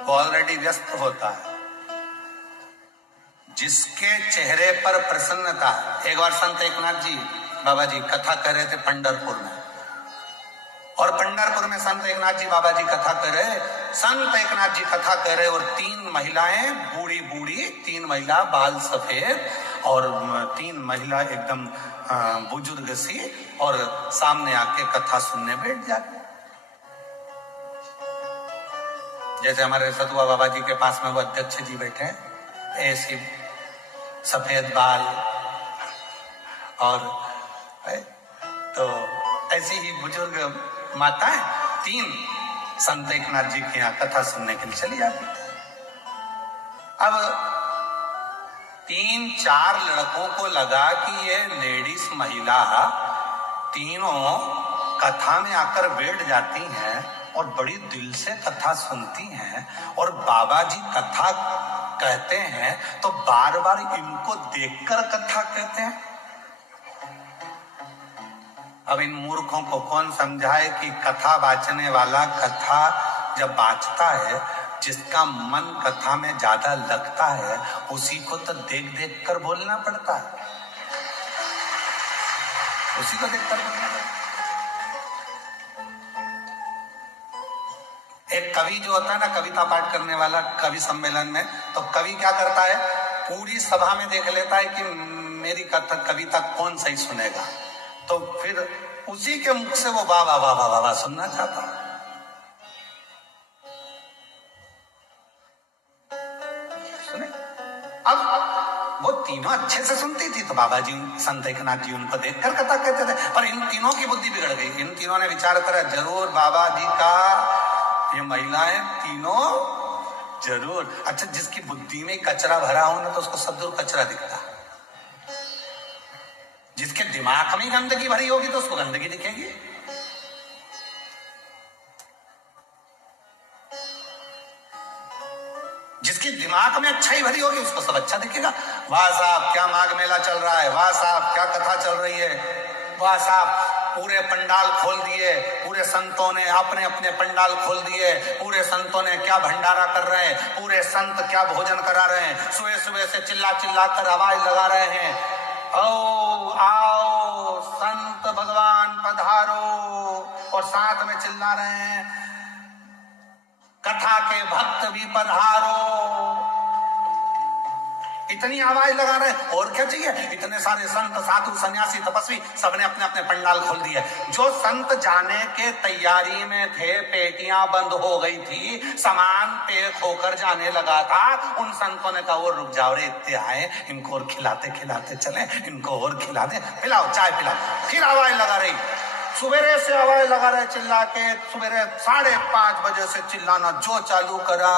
वो ऑलरेडी व्यस्त होता है। जिसके चेहरे पर प्रसन्नता। एक बार संत एकनाथ जी बाबा जी कथा कर रहे थे पंढरपुर में, और पंढरपुर में संत एकनाथ जी बाबा जी कथा कर रहे, संत एकनाथ जी कथा कर रहे, और 3 महिलाएं बूढ़ी बूढ़ी, 3 महिला बाल सफेद, और 3 महिला एकदम बुजुर्ग सी, और सामने आके कथा सुनने बैठ जाते। जैसे हमारे सतुआ बाबा जी के पास में वो अध्यक्ष जी बैठे हैं, ऐसी सफेद बाल, और तो ऐसी ही बुजुर्ग माताएं 3 संत एकनाथ जी के यहाँ कथा सुनने के लिए चली जाती। अब 3-4 लड़कों को लगा कि ये लेडीज महिला तीनों कथा में आकर बैठ जाती हैं और बड़ी दिल से कथा सुनती हैं, और बाबा जी कथा कहते हैं तो बार बार इनको देखकर कथा कहते हैं। अब इन मूर्खों को कौन समझाए कि कथा वाचने वाला कथा जब वाचता है, जिसका मन कथा में ज्यादा लगता है, उसी को तो देख देख कर बोलना पड़ता है, उसी को देख कर बोलना पड़ता है। एक कवि जो होता है ना, कविता पाठ करने वाला, कवि सम्मेलन में, तो कवि क्या करता है, पूरी सभा में देख लेता है कि मेरी कविता कौन सही सुनेगा, तो फिर उसी के मुख से वो वाह वाह वाह वाह वाह सुनना चाहता है। सुने, अब वो तीनों अच्छे से सुनती थी, तो बाबा जी संत एकनाथ जी उनको देखकर कथा कहते थे, पर इन तीनों की बुद्धि बिगड़ गई। इन तीनों ने विचार करा, जरूर बाबा जी का ये महिलाएं तीनों जरूर, अच्छा जिसकी बुद्धि में कचरा भरा हो ना, तो उसको सब दूर कचरा दिखता है। जिसके दिमाग में गंदगी भरी होगी तो उसको गंदगी दिखेगी। जिसकी दिमाग में अच्छाई भरी होगी उसको सब अच्छा दिखेगा। वाह साहब क्या माघ मेला चल रहा है, वाह साहब क्या कथा चल रही है, वाह साहब पूरे पंडाल खोल दिए, पूरे संतों ने अपने अपने पंडाल खोल दिए, पूरे संतों ने क्या भंडारा कर रहे हैं, पूरे संत क्या भोजन करा रहे हैं, सुबह सुबह से चिल्ला चिल्ला कर आवाज लगा रहे हैं, ओ आओ संत भगवान पधारो, और साथ में चिल्ला रहे हैं कथा के भक्त भी पधारो। इतनी आवाज लगा रहे, और क्या चाहिए, इतने सारे संत साधु सन्यासी तपस्वी सबने अपने अपने पंडाल खोल दिए। जो संत जाने के तैयारी में थे, पेटियां बंद हो गई थी, सामान पैक होकर जाने लगा था, उन संतों ने कहा वो रुक जाओ रे, इतने आए, इनको और खिलाते खिलाते चले, इनको और खिला दे, पिलाओ चाय पिलाओ। फिर आवाज लगा रही, सुबेरे से आवाज लगा रहे चिल्ला के, सुबेरे 5:30 बजे से चिल्लाना जो चालू करा,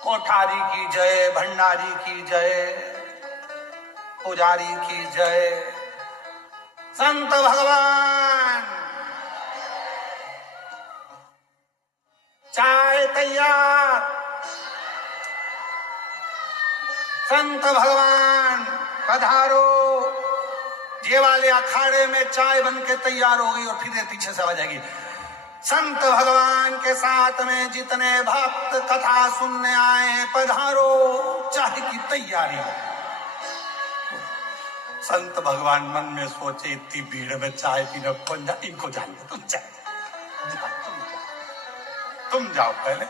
कोठारी की जय, भंडारी की जय, पुजारी की जय, संत भगवान चाय तैयार, संत भगवान पधारो। ये वाले अखाड़े में चाय बन के तैयार हो गई, और फिर पीछे से आवाज आएगी, संत भगवान के साथ में जितने भक्त कथा सुनने आए पधारो, चाय की तैयारी। संत भगवान मन में सोचे, इतनी भीड़ में चाय पीना कौन जा, इनको जान दो, तुम जाओ पहले।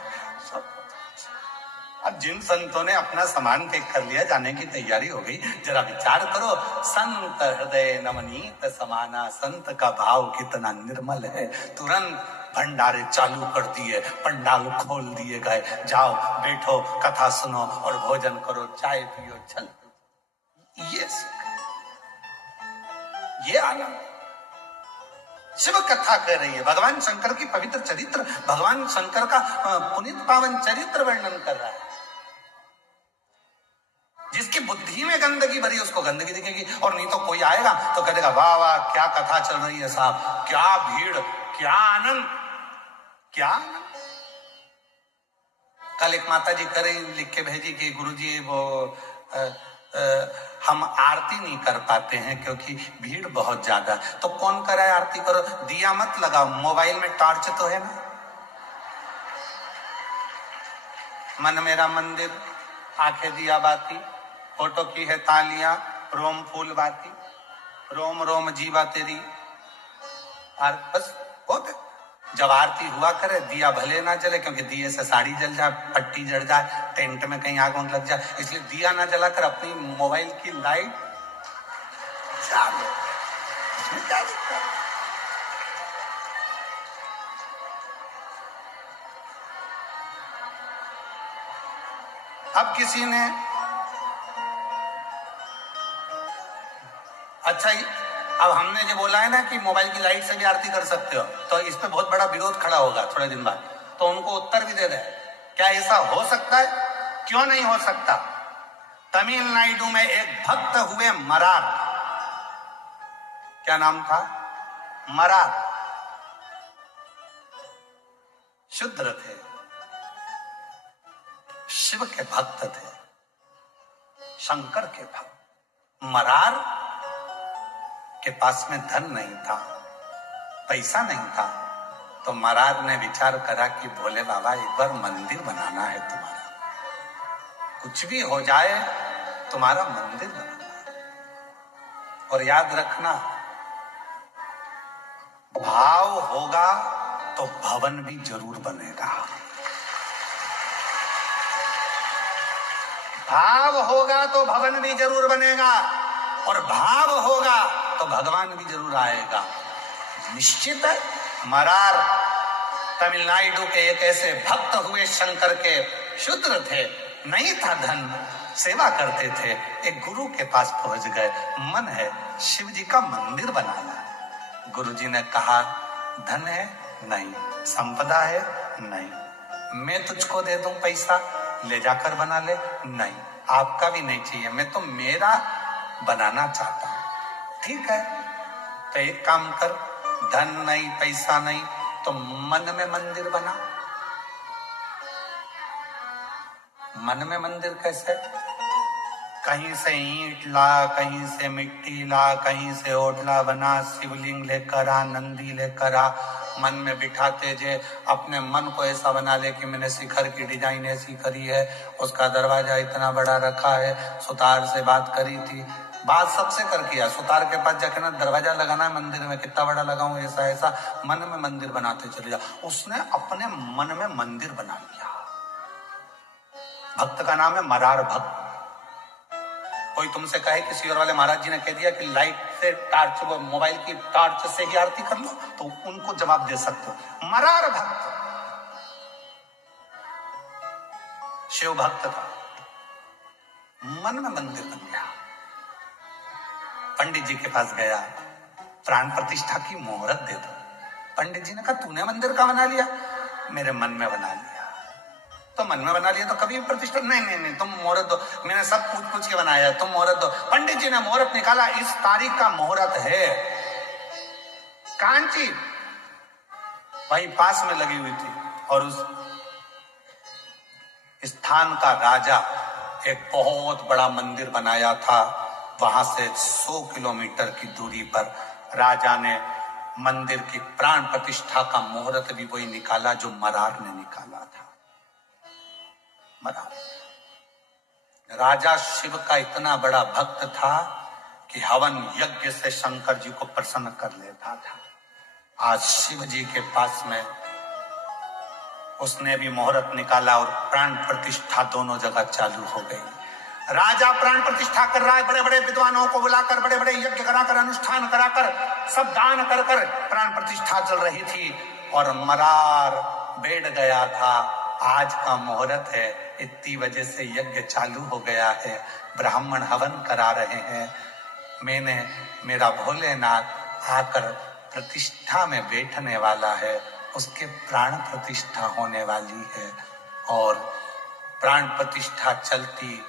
अब जिन संतों ने अपना सामान पैक कर लिया, जाने की तैयारी हो गई, जरा विचार करो, संत हृदय नवनीत समाना, संत का भाव कितना निर्मल है। तुरंत भंडारे चालू कर दिए, पंडाल खोल दिए गए, जाओ बैठो कथा सुनो और भोजन करो, चाय पियो, चल। ये आनंद शिव कथा कह रही है, भगवान शंकर की पवित्र चरित्र, भगवान शंकर का पुनीत पावन चरित्र वर्णन कर रहा है। जिसकी बुद्धि में गंदगी भरी उसको गंदगी दिखेगी, और नहीं तो कोई आएगा तो कहेगा वाह वाह क्या कथा चल रही है साहब, क्या भीड़, क्या आनंद, क्या आनंद। कल एक माता जी करे लिख के भेजी कि गुरुजी वो हम आरती नहीं कर पाते हैं क्योंकि भीड़ बहुत ज्यादा। तो कौन कराए आरती, करो, दिया मत लगाओ, मोबाइल में टॉर्च तो है ना, मन मेरा मंदिर, आंखें दिया बाती, फोटो की है तालियां, रोम फूल बाती, रोम रोम जीवा तेरी। और बस बहुत जब आरती हुआ करे, दिया भले ना जले, क्योंकि दिए से साड़ी जल जाए, पट्टी जड़ जाए, टेंट में कहीं आग लग जाए, इसलिए दिया ना जलाकर अपनी मोबाइल की लाइट चालू। इसमें क्या दिक्कत है? अब किसी ने अच्छा, अब हमने जो बोला है ना कि मोबाइल की लाइट से भी आरती कर सकते हो, तो इस पे बहुत बड़ा विरोध खड़ा होगा थोड़े दिन बाद, तो उनको उत्तर भी दे दे, क्या ऐसा हो सकता है? क्यों नहीं हो सकता? तमिलनाडु में एक भक्त हुए मरार, क्या नाम था? मरार, शूद्र थे, शिव के भक्त थे, शंकर के भक्त। मरार के पास में धन नहीं था, पैसा नहीं था, तो मरार ने विचार करा कि भोले बाबा एक बार मंदिर बनाना है तुम्हारा, कुछ भी हो जाए तुम्हारा मंदिर बनाना है। और याद रखना, भाव होगा तो भवन भी जरूर बनेगा, भाव होगा तो भवन भी जरूर बनेगा, और भाव होगा तो भगवान भी जरूर आएगा, निश्चित है। मरार तमिलनाडु के एक ऐसे भक्त हुए शंकर के, शूद्र थे, नहीं था धन, सेवा करते थे, एक गुरु के पास पहुंच गए, मन है शिव जी का मंदिर बनाना। गुरुजी ने कहा, धन है? नहीं। संपदा है? नहीं। मैं तुझको दे दूं पैसा, ले जाकर बना ले? नहीं। आपका भी नहीं चाहिए, मैं तो मेरा बनाना चाहता हूं। ठीक है, तो एक काम कर, धन नहीं, पैसा नहीं, तो मन में मंदिर बना। मन में मंदिर कैसे? कहीं से ईंट ला, कहीं से मिट्टी ला, कहीं से ओटला बना, शिवलिंग लेकर आ, नंदी लेकर आ, मन में बिठाते जे, अपने मन को ऐसा बना ले कि मैंने शिखर की डिजाइन ऐसी करी है, उसका दरवाजा इतना बड़ा रखा है, सुतार से बात करी थी, बात सबसे कर किया, सुतार के पास जाके ना दरवाजा लगाना है मंदिर में, कितना बड़ा लगाऊं, ऐसा ऐसा, मन में मंदिर बनाते चले जा। उसने अपने मन में मंदिर बना लिया। भक्त का नाम है मरार भक्त। कोई तुमसे कहे, किसी और वाले महाराज जी ने कह दिया कि लाइट से, टार्च, मोबाइल की टार्च से ही आरती कर लो, तो उनको जवाब दे सकते हो। मरार भक्त शिव भक्त था, मन में मंदिर बन गया। पंडित जी के पास गया, प्राण प्रतिष्ठा की मुहूर्त दे दो। पंडित जी ने कहा, तूने मंदिर का बना लिया? मेरे मन में बना लिया। तो मन में बना लिया तो कभी प्रतिष्ठा? नहीं नहीं नहीं, तुम मुहूर्त दो, मैंने सब पूछ के बनाया, तुम मुहूर्त दो। पंडित जी ने मुहूर्त निकाला, इस तारीख का मुहूर्त है। कांची वहीं पास में लगी हुई थी, और उस स्थान का राजा एक बहुत बड़ा मंदिर बनाया था। वहां से 100 किलोमीटर की दूरी पर राजा ने मंदिर की प्राण प्रतिष्ठा का मुहूर्त भी वही निकाला जो मरार ने निकाला था। मरार राजा शिव का इतना बड़ा भक्त था कि हवन यज्ञ से शंकर जी को प्रसन्न कर लेता था। आज शिव जी के पास में उसने भी मुहूर्त निकाला और प्राण प्रतिष्ठा दोनों जगह चालू हो गई। राजा प्राण प्रतिष्ठा कर रहा है, बड़े बड़े विद्वानों को बुलाकर, बड़े बड़े यज्ञ कराकर, अनुष्ठान कराकर, सब दान कर कर प्राण प्रतिष्ठा चल रही थी। और मरार बैठ गया था, आज का मुहूर्त है, इतनी वजह से यज्ञ चालू हो गया है, ब्राह्मण हवन करा रहे हैं, मैंने, मेरा भोलेनाथ आकर प्रतिष्ठा में बैठने वाला है, उसके प्राण प्रतिष्ठा होने वाली है। और प्राण प्रतिष्ठा चलती,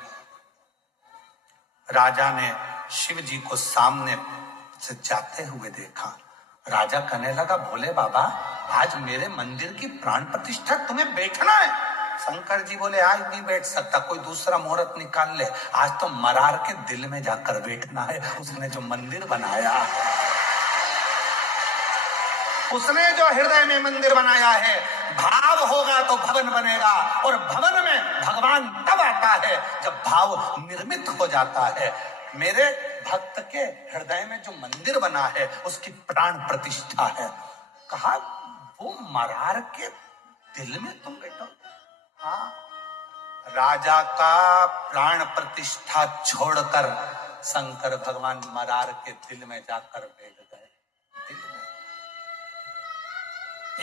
राजा ने शिव जी को सामने से जाते हुए देखा। राजा कहने लगा, भोले बाबा, आज मेरे मंदिर की प्राण प्रतिष्ठा तुम्हें बैठना है? शंकर जी बोले, आज नहीं बैठ सकता, कोई दूसरा मुहूर्त निकाल ले, आज तो मरार के दिल में जाकर बैठना है, उसने जो मंदिर बनाया। उसने जो हृदय में मंदिर बनाया है, भाव होगा तो भवन बनेगा, और भवन में भगवान तब आता है जब भाव निर्मित हो जाता है। मेरे भक्त के हृदय में जो मंदिर बना है उसकी प्राण प्रतिष्ठा है। कहा वो मरार के दिल में तुम बैठो। हाँ, राजा का प्राण प्रतिष्ठा छोड़कर शंकर भगवान मरार के दिल में जाकर बैठ गए। दिल में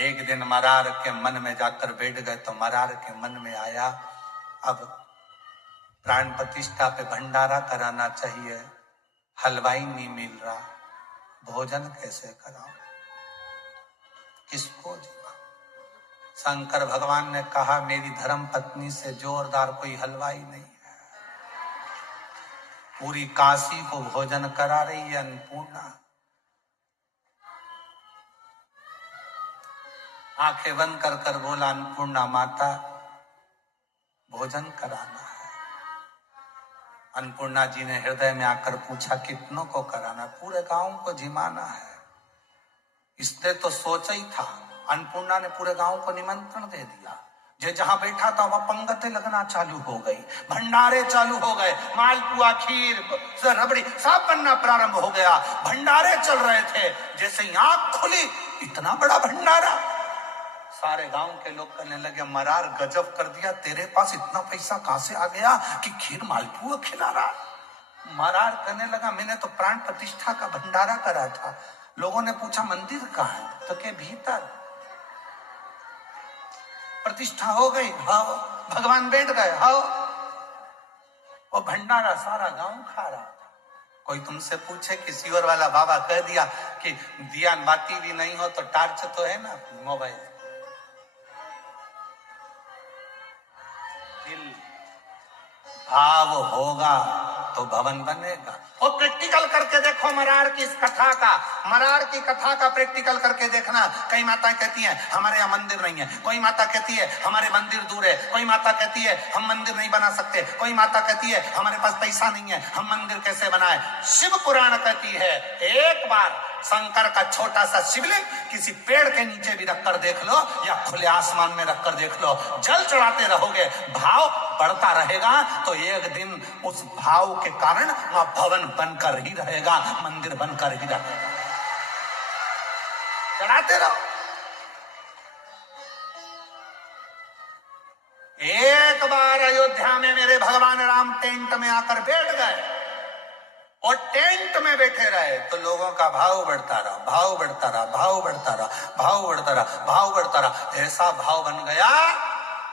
एक दिन मरार के मन में जाकर बैठ गए तो मरार के मन में आया, अब प्राण प्रतिष्ठा पे भंडारा कराना चाहिए, हलवाई नहीं मिल रहा, भोजन कैसे कराऊं, किसको दूंगा। शंकर भगवान ने कहा मेरी धर्म पत्नी से जोरदार कोई हलवाई नहीं है, पूरी काशी को भोजन करा रही है अन्नपूर्णा। आंखें बंद कर कर बोला, अन्नपूर्णा माता भोजन कराना है। अन्नपूर्णा जी ने हृदय में आकर पूछा कितनों को कराना, पूरे गांव को जिमाना है। इसने तो सोचा ही था। अन्नपूर्णा ने पूरे गांव को निमंत्रण दे दिया। जो जहां बैठा था वहां पंगतें लगना चालू हो गई, भंडारे चालू हो गए, मालपुआ खीर रबड़ी सब बनना प्रारंभ हो गया, भंडारे चल रहे थे। जैसे ही आंख खुली इतना बड़ा भंडारा, सारे गांव के लोग कहने लगे मरार गजब कर दिया, तेरे पास इतना पैसा कहां से आ गया कि खीर मालपुआ खिला रहा। मरार कहने लगा मैंने तो प्राण प्रतिष्ठा का भंडारा करा था। लोगों ने पूछा मंदिर कहाँ है, तो के भीतर प्रतिष्ठा हो गई, हाँ भगवान बैठ गए, हाँ। वो भंडारा सारा गांव खा रहा था। कोई तुमसे पूछे किसी और वाला बाबा कह दिया कि दिया बाती भी नहीं हो तो टार्च तो है ना मोबाइल। दिल भाव होगा तो भवन बनेगा। वो प्रैक्टिकल करके देखो मरार की इस कथा का, मरार की कथा का प्रैक्टिकल करके देखना। कई माताएं कहती हैं हमारे यहाँ मंदिर नहीं है, कोई माता कहती है हमारे मंदिर दूर है, कोई माता कहती है हम मंदिर नहीं बना सकते, कोई माता कहती है हमारे पास पैसा नहीं है, हम मंदिर कैसे बनाए। शिव पुराण कहती है एक बार शंकर का छोटा सा शिवलिंग किसी पेड़ के नीचे भी रखकर देख लो या खुले आसमान में रखकर देख लो, जल चढ़ाते रहोगे, भाव बढ़ता रहेगा तो एक दिन उस भाव के कारण वहां भवन बनकर ही रहेगा, मंदिर बनकर ही रहेगा। चढ़ाते रहो। एक बार अयोध्या में मेरे भगवान राम टेंट में आकर बैठ गए और टेंट में बैठे रहे तो लोगों का भाव बढ़ता रहा, भाव बढ़ता रहा, भाव बढ़ता रहा, भाव बढ़ता रहा, भाव बढ़ता रहा। ऐसा भाव बन गया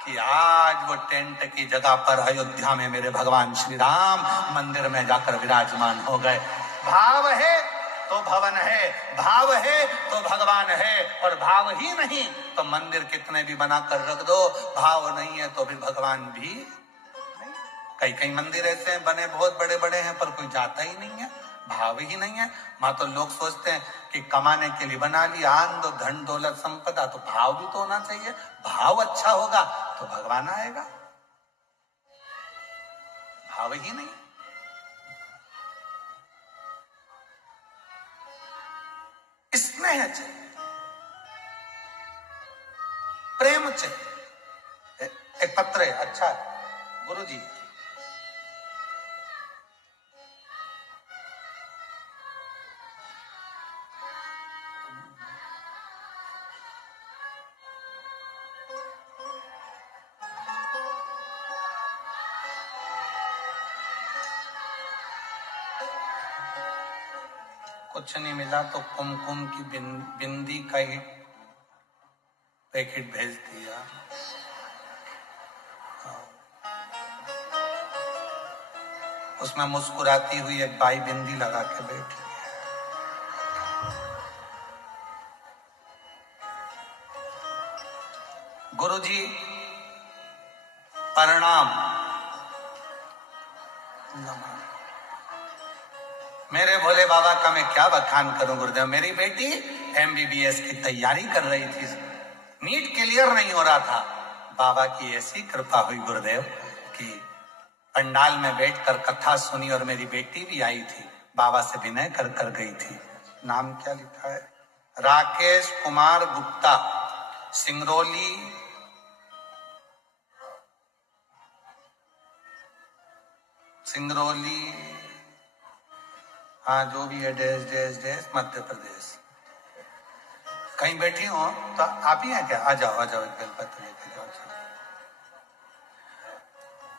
कि आज वो टेंट की जगह पर अयोध्या में मेरे भगवान श्री राम मंदिर में जाकर विराजमान हो गए। भाव है तो भवन है, भाव है तो भगवान है, और भाव ही नहीं तो मंदिर कितने भी बनाकर रख दो, भाव नहीं है तो भी भगवान भी। कई कई मंदिर ऐसे हैं बने बहुत बड़े बड़े हैं पर कोई जाता ही नहीं है, भाव ही नहीं है। वहां तो लोग सोचते हैं कि कमाने के लिए बना लिया, आन दो धन दौलत संपदा, तो भाव भी तो होना चाहिए। भाव अच्छा होगा तो भगवान आएगा, भाव ही नहीं। स्नेह चाहिए, प्रेम चाहिए। एक पत्र है, अच्छा गुरु जी कुछ नहीं मिला तो कुमकुम की बिंदी का ही पैकेट भेज दिया। उसमें मुस्कुराती हुई एक बाई बिंदी लगा के बैठी। गुरुजी प्रणाम। मेरे भोले बाबा का मैं क्या बखान करूं गुरुदेव। मेरी बेटी MBBS की तैयारी कर रही थी, नीट क्लियर नहीं हो रहा था। बाबा की ऐसी कृपा हुई गुरुदेव कि पंडाल में बैठकर कथा सुनी और मेरी बेटी भी आई थी, बाबा से विनय कर कर गई थी। नाम क्या लिखा है? राकेश कुमार गुप्ता, सिंगरौली, हाँ जो भी है, डेस डेस डेस मध्य प्रदेश। कहीं बैठी हो तो आप ही हैं क्या? आ जाओ आ जाओ, बेलपत्र लेके जाओ।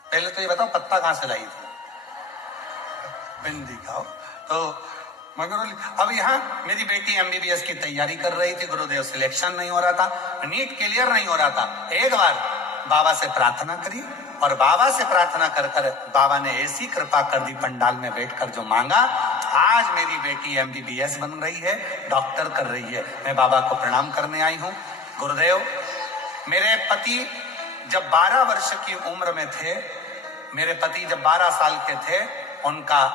पहले तो ये बताओ पत्ता कहां से लाई थी? बिंदी खाओ। तो मंगरौली। अब यहाँ मेरी बेटी एमबीबीएस की तैयारी कर रही थी, गुरुदेव सिलेक्शन नहीं हो रहा था, नीट क्लियर नहीं हो रहा था। एक बार बाबा से प्रार्थना करी और बाबा से प्रार्थना कर कर बाबा ने ऐसी कृपा कर दी, पंडाल में बैठकर जो मांगा, आज मेरी बेटी एमबीबीएस बन रही है, डॉक्टर कर रही है। मैं बाबा को प्रणाम करने आई हूँ। गुरुदेव, मेरे पति जब 12 वर्ष की उम्र में थे, मेरे पति जब 12 साल के थे, उनका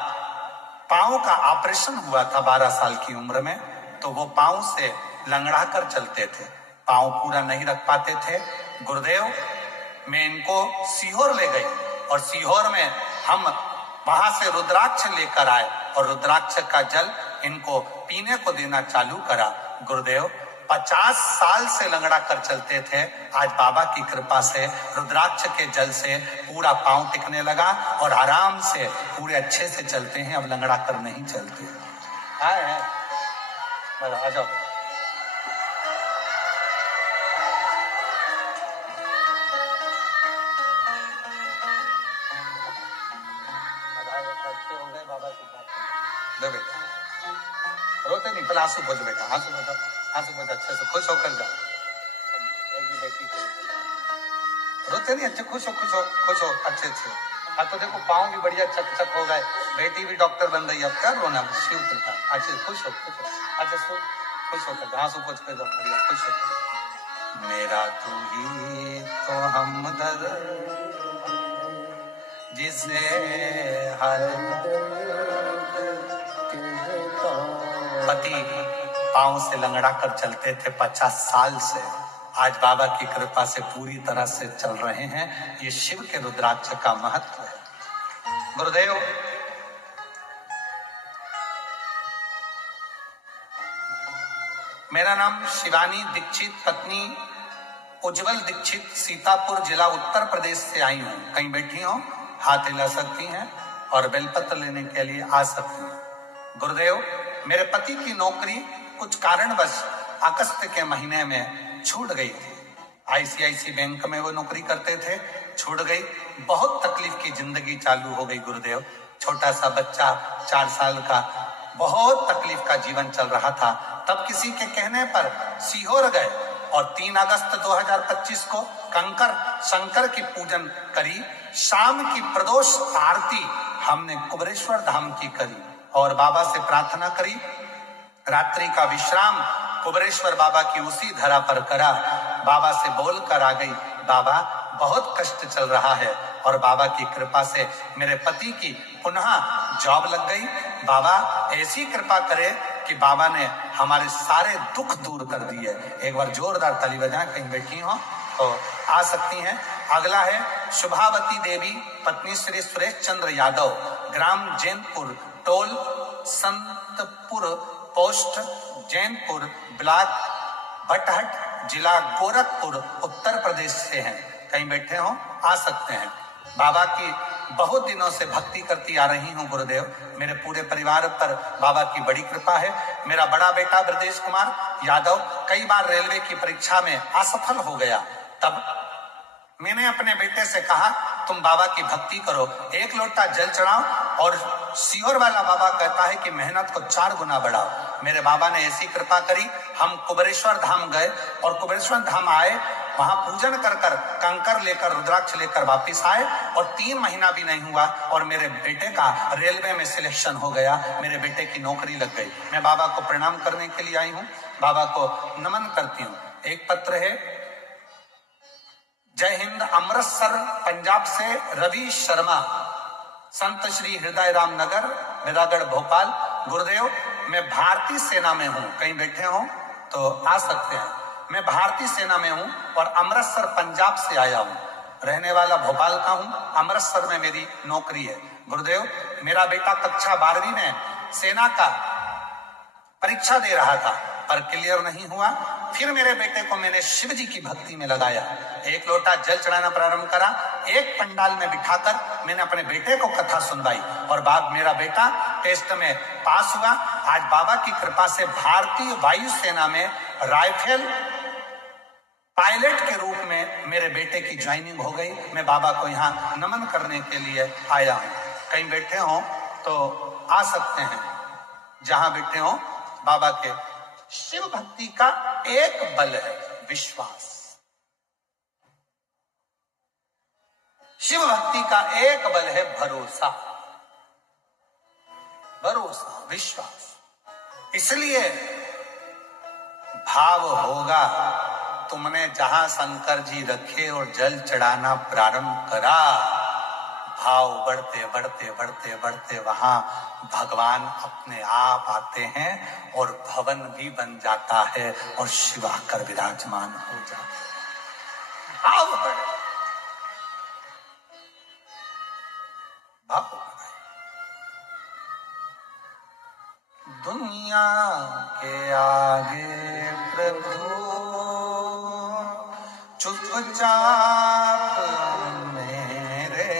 पांव का ऑपरेशन हुआ था 12 साल की उम्र में। तो वो पांव से लंगड़ा कर चलते थे, पांव पूरा नहीं रख पाते थे। गुरुदेव, मैं इनको सीहोर ले गई और सीहोर में हम वहां से रुद्राक्ष लेकर आए और रुद्राक्ष का जल इनको पीने को देना चालू करा। गुरुदेव, 50 साल से लंगड़ा कर चलते थे, आज बाबा की कृपा से रुद्राक्ष के जल से पूरा पांव टिकने लगा और आराम से पूरे अच्छे से चलते हैं। अब लंगड़ा कर नहीं चलते। आए आ जाओ। रोते नहीं, पहले आंसू पोछ बेटा, आंसू पोछो, आंसू पोछ अच्छे से, खुश होकर जाओ। एक भी बेटी रोते नहीं, अच्छे खुश हो अच्छे से। हाँ तो देखो पाँव भी बढ़िया चक हो गए, बेटी भी डॉक्टर बन रही है। अब क्या रोना, शिव कृपा। अच्छे खुश हो अच्छे से, खुश होकर आंसू पोछ कर जाओ, बढ़िया खुश होकर। मेरा तू ही तो हमदर्द जिसे हर पति पांव से लंगड़ा कर चलते थे 50 साल से, आज बाबा की कृपा से पूरी तरह से चल रहे हैं। ये शिव के रुद्राक्ष का महत्व है। गुरुदेव, मेरा नाम शिवानी दीक्षित, पत्नी उज्जवल दीक्षित, सीतापुर जिला उत्तर प्रदेश से आई हूं। कहीं बैठी हो, हाथ हिला सकती हैं और बेलपत्र लेने के लिए आ सकती हैं। गुरुदेव, मेरे पति की नौकरी कुछ कारणवश अगस्त के महीने में छूट गई थी। आईसीआईसी बैंक में वो नौकरी करते थे, छूट गई। बहुत तकलीफ की जिंदगी चालू हो गई। गुरुदेव, छोटा सा बच्चा 4 साल का, बहुत तकलीफ का जीवन चल रहा था। तब किसी के कहने पर सीहोर गए और 3 अगस्त 2025 को कंकर शंकर की पूजन करी। शाम की प्रदोष आरती हमने कुबेरेश्वर धाम की करी और बाबा से प्रार्थना करी। रात्रि का विश्राम कुबेरेश्वर बाबा की उसी धरा पर करा। बाबा से बोलकर आ गई, बाबा बहुत कष्ट चल रहा है, और बाबा की कृपा से मेरे पति की पुनः जॉब लग गई। बाबा ऐसी कृपा करे कि बाबा ने हमारे सारे दुख दूर कर दिए। एक बार जोरदार ताली बजाएं। कहीं बैठी हो तो आ सकती हैं। अगला है शुभावती देवी, पत्नी श्री सुरेश चंद्र यादव, ग्राम जैनपुर, टोल संतपुर, पोस्ट जैनपुर, ब्लॉक भटहट, जिला गोरखपुर, उत्तर प्रदेश से हैं। कहीं बैठे हो, आ सकते हैं। बाबा की बहुत दिनों से भक्ति करती आ रही हूँ गुरुदेव। मेरे पूरे परिवार पर बाबा की बड़ी कृपा है। मेरा बड़ा बेटा ब्रजेश कुमार यादव कई बार रेलवे की परीक्षा में असफल हो गया। तब मैंने अपने बेटे से कहा, तुम बाबा की भक्ति करो, 1 लोटा जल चढ़ाओ, और सीहोर वाला बाबा कहता है कि मेहनत को 4 गुना बढ़ाओ। मेरे बाबा ने ऐसी कृपा करी, हम कुबेरेश्वर धाम गए और कुबेरेश्वर धाम आए, वहां पूजन कर कर कंकर लेकर रुद्राक्ष लेकर वापिस आए और 3 महीना भी नहीं हुआ और मेरे बेटे का रेलवे में सिलेक्शन हो गया। मेरे बेटे की नौकरी लग गई। मैं बाबा को प्रणाम करने के लिए आई हूँ, बाबा को नमन करती हूँ। एक पत्र है, जय हिंद, अमृतसर पंजाब से रवि शर्मा, संत श्री हृदय राम नगर, बिरागढ़, भोपाल। गुरुदेव, मैं भारतीय सेना में हूं। कहीं बैठे हो तो आ सकते हैं। मैं भारतीय सेना में हूं और अमृतसर पंजाब से आया हूं। रहने वाला भोपाल का हूं, अमृतसर में मेरी नौकरी है। गुरुदेव, मेरा बेटा कक्षा 12वीं में सेना का परीक्षा दे रहा था। पर क्लियर नहीं हुआ। फिर मेरे बेटे को मैंने शिव जी की भक्ति में लगाया, एक लोटा जल चढ़ाना प्रारंभ करा। एक पंडाल में बिठाकर मैंने अपने बेटे को कथा सुनवाई और बाद मेरा बेटा टेस्ट में पास हुआ। आज बाबा की कृपा से भारतीय वायुसेना में राइफल पायलट के रूप में मेरे बेटे की ज्वाइनिंग हो गई। मैं बाबा को यहाँ नमन करने के लिए आया हूं। कहीं बैठे हो तो आ सकते हैं, जहां बैठे हो। बाबा के शिव भक्ति का एक बल है विश्वास। शिव भक्ति का एक बल है भरोसा, भरोसा, विश्वास। इसलिए भाव होगा। तुमने जहां शंकर जी रखे और जल चढ़ाना प्रारंभ करा, भाव बढ़ते बढ़ते बढ़ते बढ़ते वहां भगवान अपने आप आते हैं और भवन भी बन जाता है और शिव आकर विराजमान हो जाता है। भाव बढ़े, भाव बढ़े। दुनिया के आगे प्रभु चुपचाप मेरे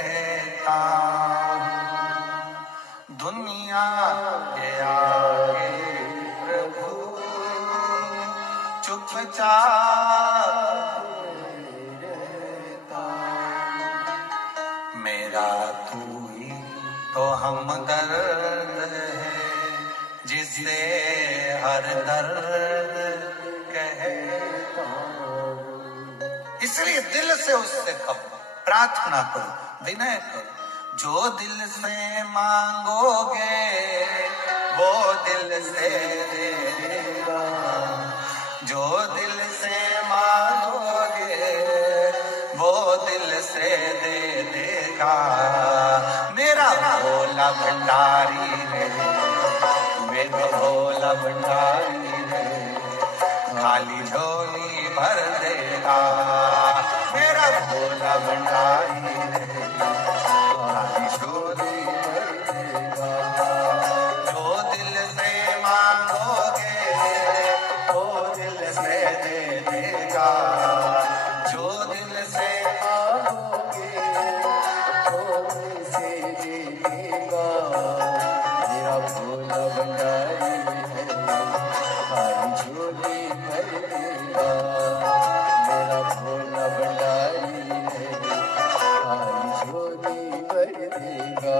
काम, दुनिया के आगे प्रभु चुपचाप मेरे काम। मेरा तू ही तो हमदर्द है, जिसे हर दर्द कहता हूं। इसलिए दिल से उससे कहो, प्रार्थना करो, विनय करो। जो दिल से मांगोगे वो दिल से देगा, जो दिल से मांगोगे वो दिल से दे देगा। मेरा भोला भंडारी है, मेरा भोला भंडारी है, खाली झोली भर देगा। मेरा भोला भंडारी है, खाली झोली भर देगा। जो दिल से मांगोगे वो दिल से दे देगा, जो दिल से मांगोगे वो दिल से दे देगा। मेरा भोला भंडारी है, खाली झोली भर देगा। मेरा भोला भंडारी है, खाली झोली भर देगा।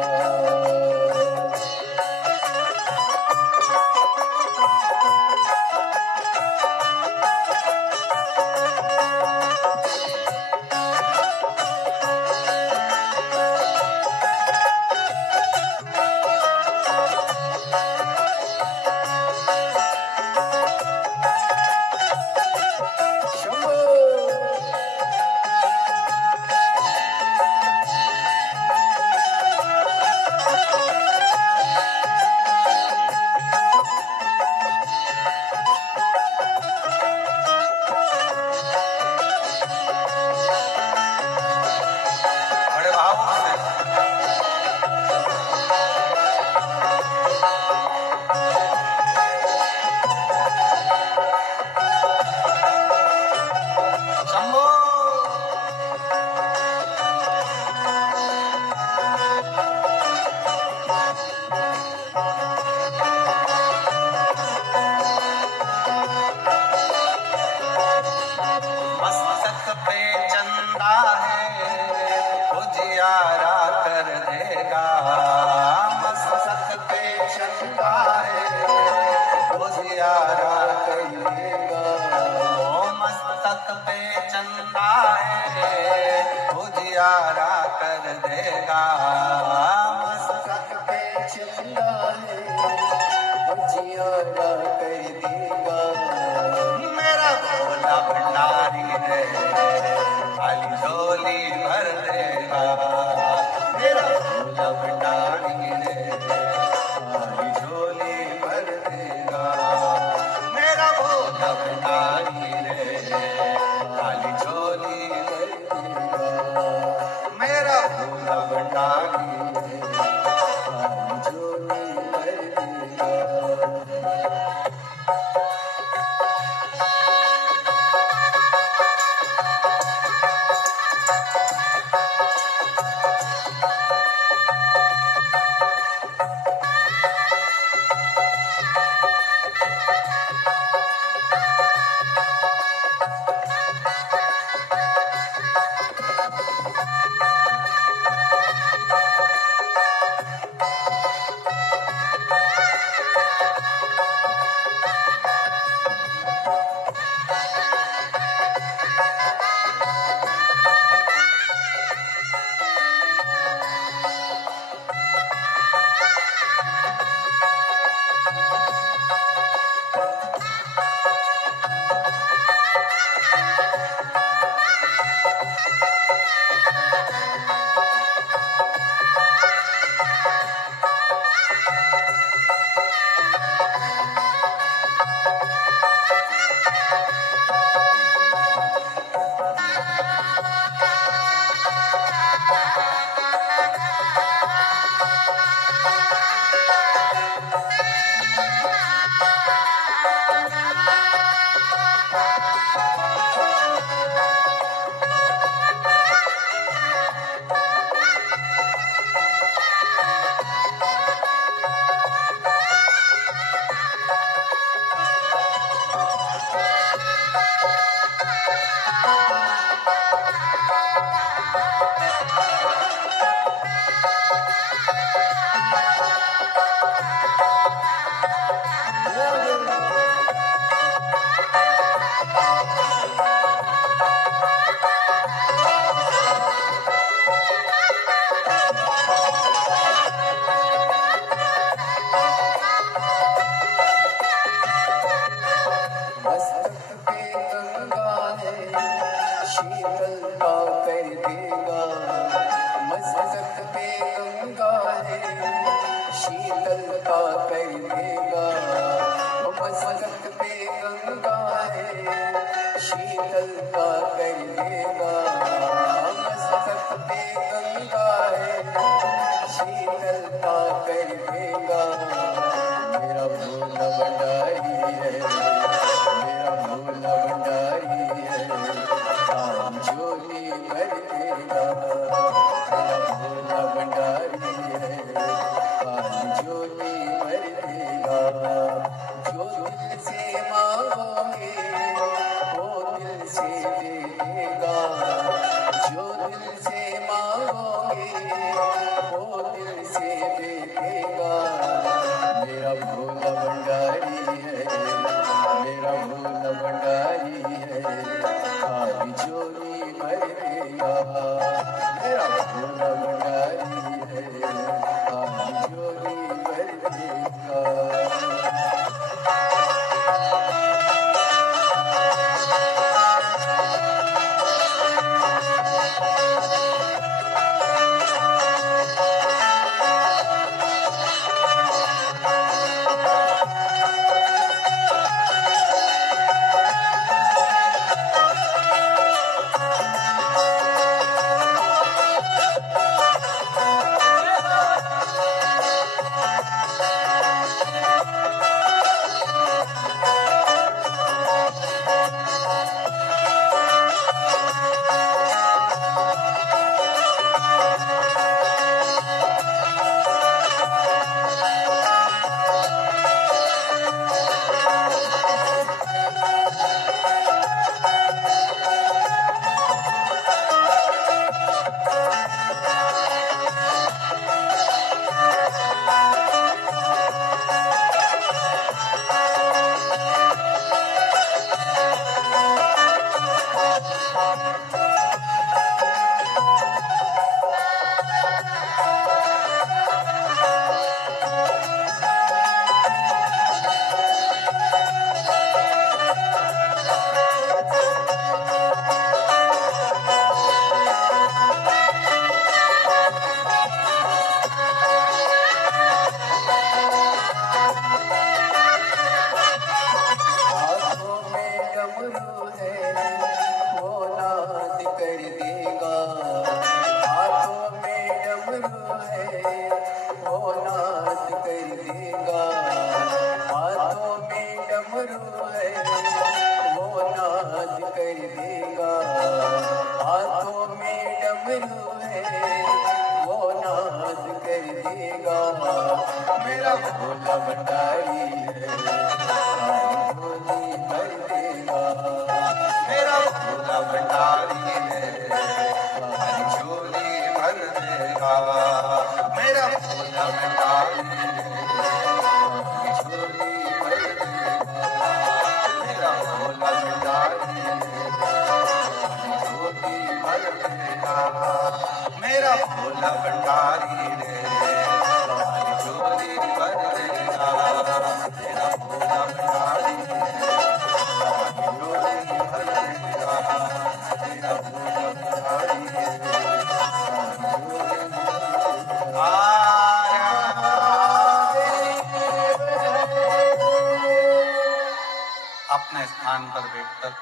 अपने स्थान पर बैठकर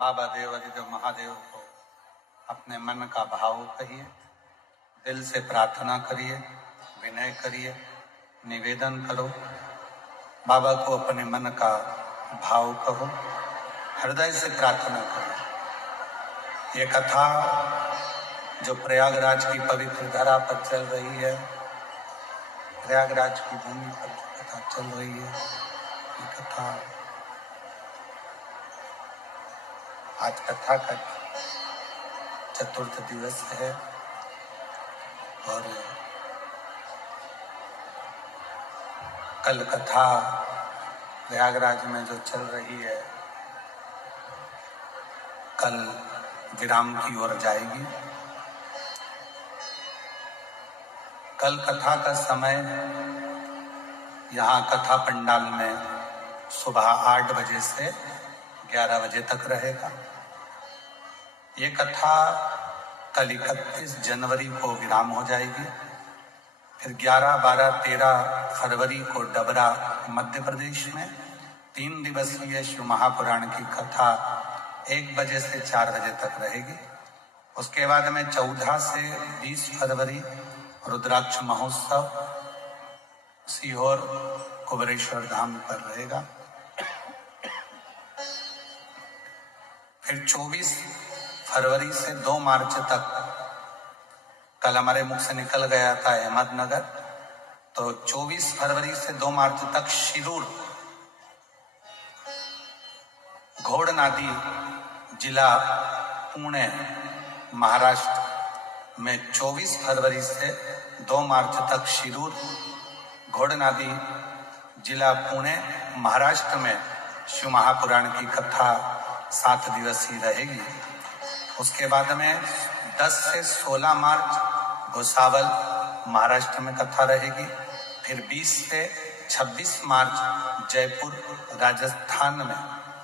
बाबा देवाधिदेव महादेव को अपने मन का भाव कहिए, दिल से प्रार्थना करिए, विनय करिए, निवेदन करो, बाबा को अपने मन का भाव कहो, हृदय से प्रार्थना करो। ये कथा जो प्रयागराज की पवित्र धरा पर चल रही है, प्रयागराज की भूमि पर जो कथा चल रही है, ये कथा आज कथा का चतुर्थ दिवस है और कल कथा प्रयागराज में जो चल रही है कल विराम की ओर जाएगी। कल कथा का समय यहाँ कथा पंडाल में सुबह 8 बजे से 11 बजे तक रहेगा। ये कथा कल 31 जनवरी को विराम हो जाएगी। फिर 11, 12, 13 फरवरी को डबरा मध्य प्रदेश में 3 दिवसीय शिव महापुराण की कथा 1 बजे से 4 बजे तक रहेगी। उसके बाद में 14 से 20 फरवरी रुद्राक्ष महोत्सव सीहोर कुबेरेश्वर धाम पर रहेगा। फिर 24 फरवरी से 2 मार्च तक, कल हमारे मुख से निकल गया था अहमदनगर, तो 24 फरवरी से 2 मार्च तक शिरूर घोड़नादी जिला पुणे महाराष्ट्र में 24 फरवरी से 2 मार्च तक शिरूर घोड़नादी जिला पुणे महाराष्ट्र में शिव महापुराण की कथा 7 दिवसीय रहेगी। उसके बाद में 10 से 16 मार्च भुसावल महाराष्ट्र में कथा रहेगी। फिर 20 से 26 मार्च जयपुर राजस्थान में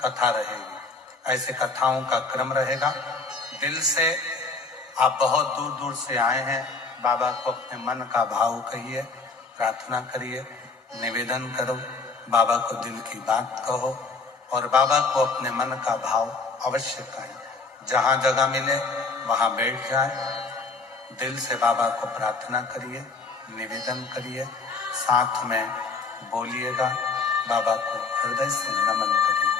कथा रहेगी। ऐसे कथाओं का क्रम रहेगा। दिल से आप बहुत दूर दूर से आए हैं, बाबा को अपने मन का भाव कहिए, प्रार्थना करिए, निवेदन करो, बाबा को दिल की बात कहो और बाबा को अपने मन का भाव अवश्य कहें। जहाँ जगह मिले वहाँ बैठ जाए, दिल से बाबा को प्रार्थना करिए, निवेदन करिए, साथ में बोलिएगा, बाबा को हृदय से नमन करिए।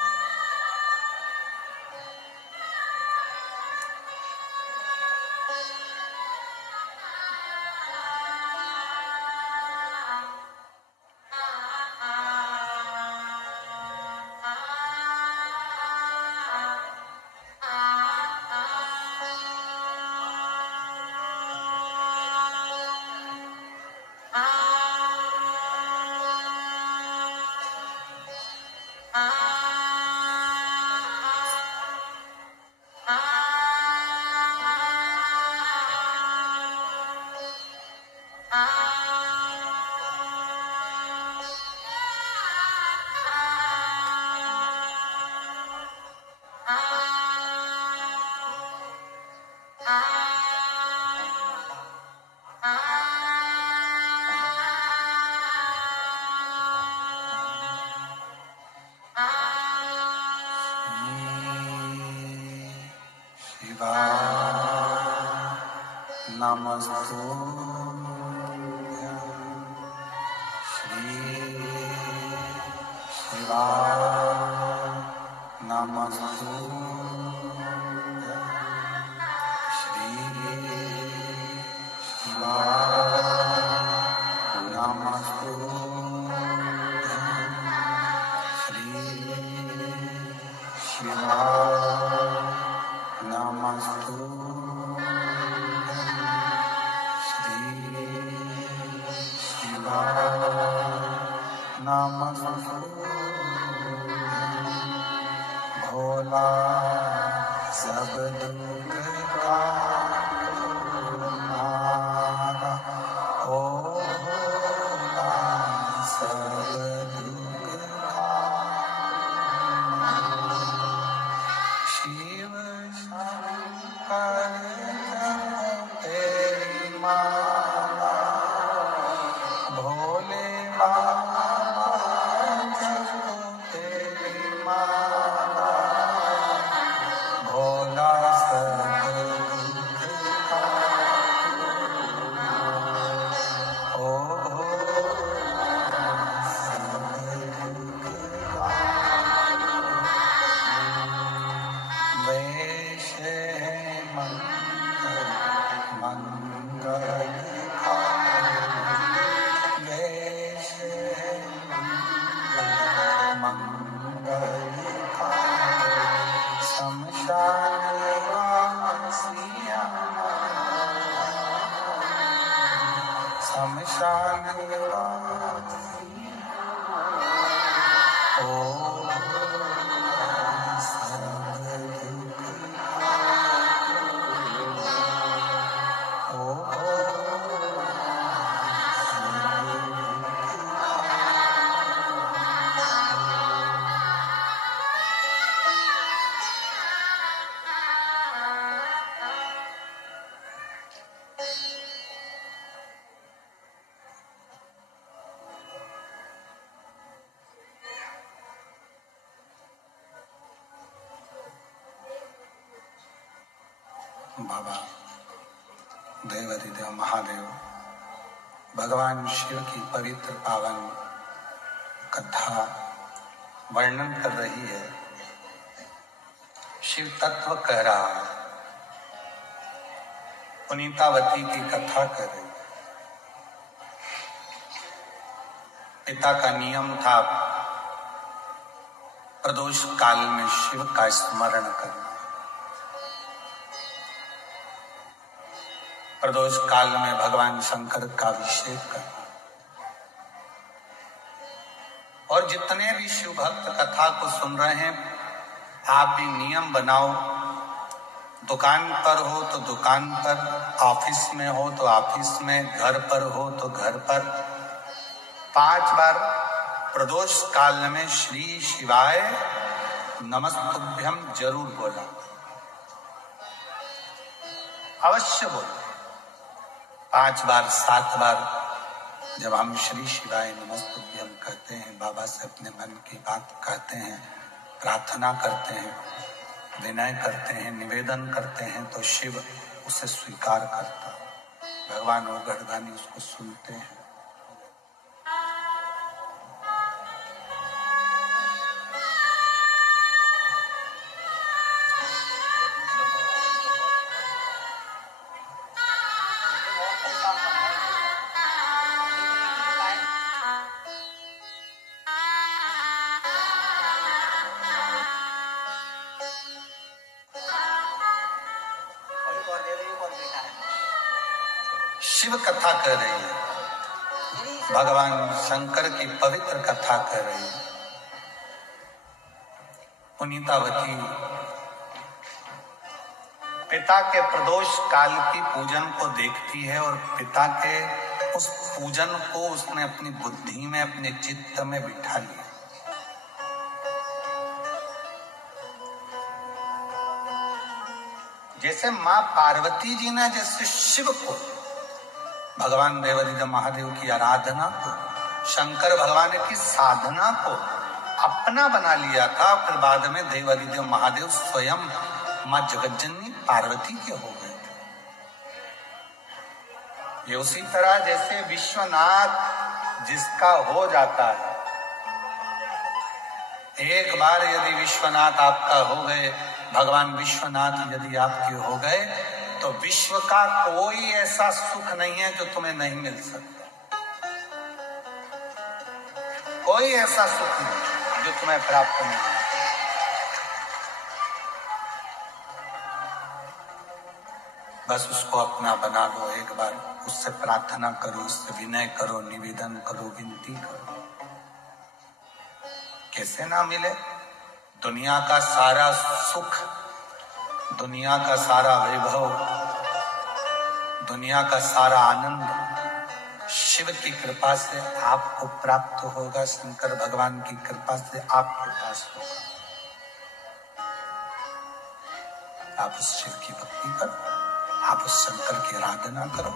नमस्तु श्री शिवाय नमस्तु श्री शिवाय नमस्तु श्री शिवाय नमस्तु नमस्तु भोला सब दुख का मारा, ओ भोला सब दुख का शिव शंकर तेरी माला, भोले बाबा तेरी माला, भोला सब दुख का ओ भोला सब दुख का वेश है मंगल शमशान ओ बाबा देवाधिदेव महादेव भगवान शिव की पवित्र पावन कथा वर्णन कर रही है। शिव तत्व कह रहा है, पुनीतावती की कथा कर रही। पिता का नियम था प्रदोष काल में शिव का स्मरण करना। प्रदोष काल में भगवान शंकर का अभिषेक करना। और जितने भी शिव भक्त कथा को सुन रहे हैं, आप भी नियम बनाओ। दुकान पर हो तो दुकान पर, ऑफिस में हो तो ऑफिस में, घर पर हो तो घर पर 5 बार प्रदोष काल में श्री शिवाय नमस्तुभ्यम जरूर बोला, अवश्य बोलो। 5 बार 7 बार जब हम श्री शिवाय नमस्तुभ्यम कहते हैं, बाबा से अपने मन की बात कहते हैं, प्रार्थना करते हैं, विनय करते हैं, निवेदन करते हैं, तो शिव उसे स्वीकार करता है। भगवान वो गढ़दानी उसको सुनते हैं। शिव कथा कर रही है, भगवान शंकर की पवित्र कथा कर रही है। पुनीतावती पिता के प्रदोष काल की पूजन को देखती है और पिता के उस पूजन को उसने अपनी बुद्धि में, अपने चित्त में बिठा लिया। जैसे मां पार्वती जी ने जैसे शिव को, भगवान देवाधिदेव महादेव की आराधना को, शंकर भगवान की साधना को अपना बना लिया था, फिर बाद में देवाधिदेव महादेव स्वयं मां जगज्जननी पार्वती के हो गए थे। ये उसी तरह जैसे विश्वनाथ जिसका हो जाता है, एक बार यदि विश्वनाथ आपका हो गए, भगवान विश्वनाथ यदि आपके हो गए, तो विश्व का कोई ऐसा सुख नहीं है जो तुम्हें नहीं मिल सकता। कोई ऐसा सुख नहीं जो तुम्हें प्राप्त नहीं है। बस उसको अपना बना लो। एक बार उससे प्रार्थना करो, उससे विनय करो, निवेदन करो, विनती करो। कैसे ना मिले? दुनिया का सारा सुख, दुनिया का सारा वैभव, दुनिया का सारा आनंद शिव की कृपा से आपको प्राप्त होगा। शंकर भगवान की कृपा से आपके पास होगा। आप उस शिव की भक्ति करो, आप उस शंकर की आराधना करो,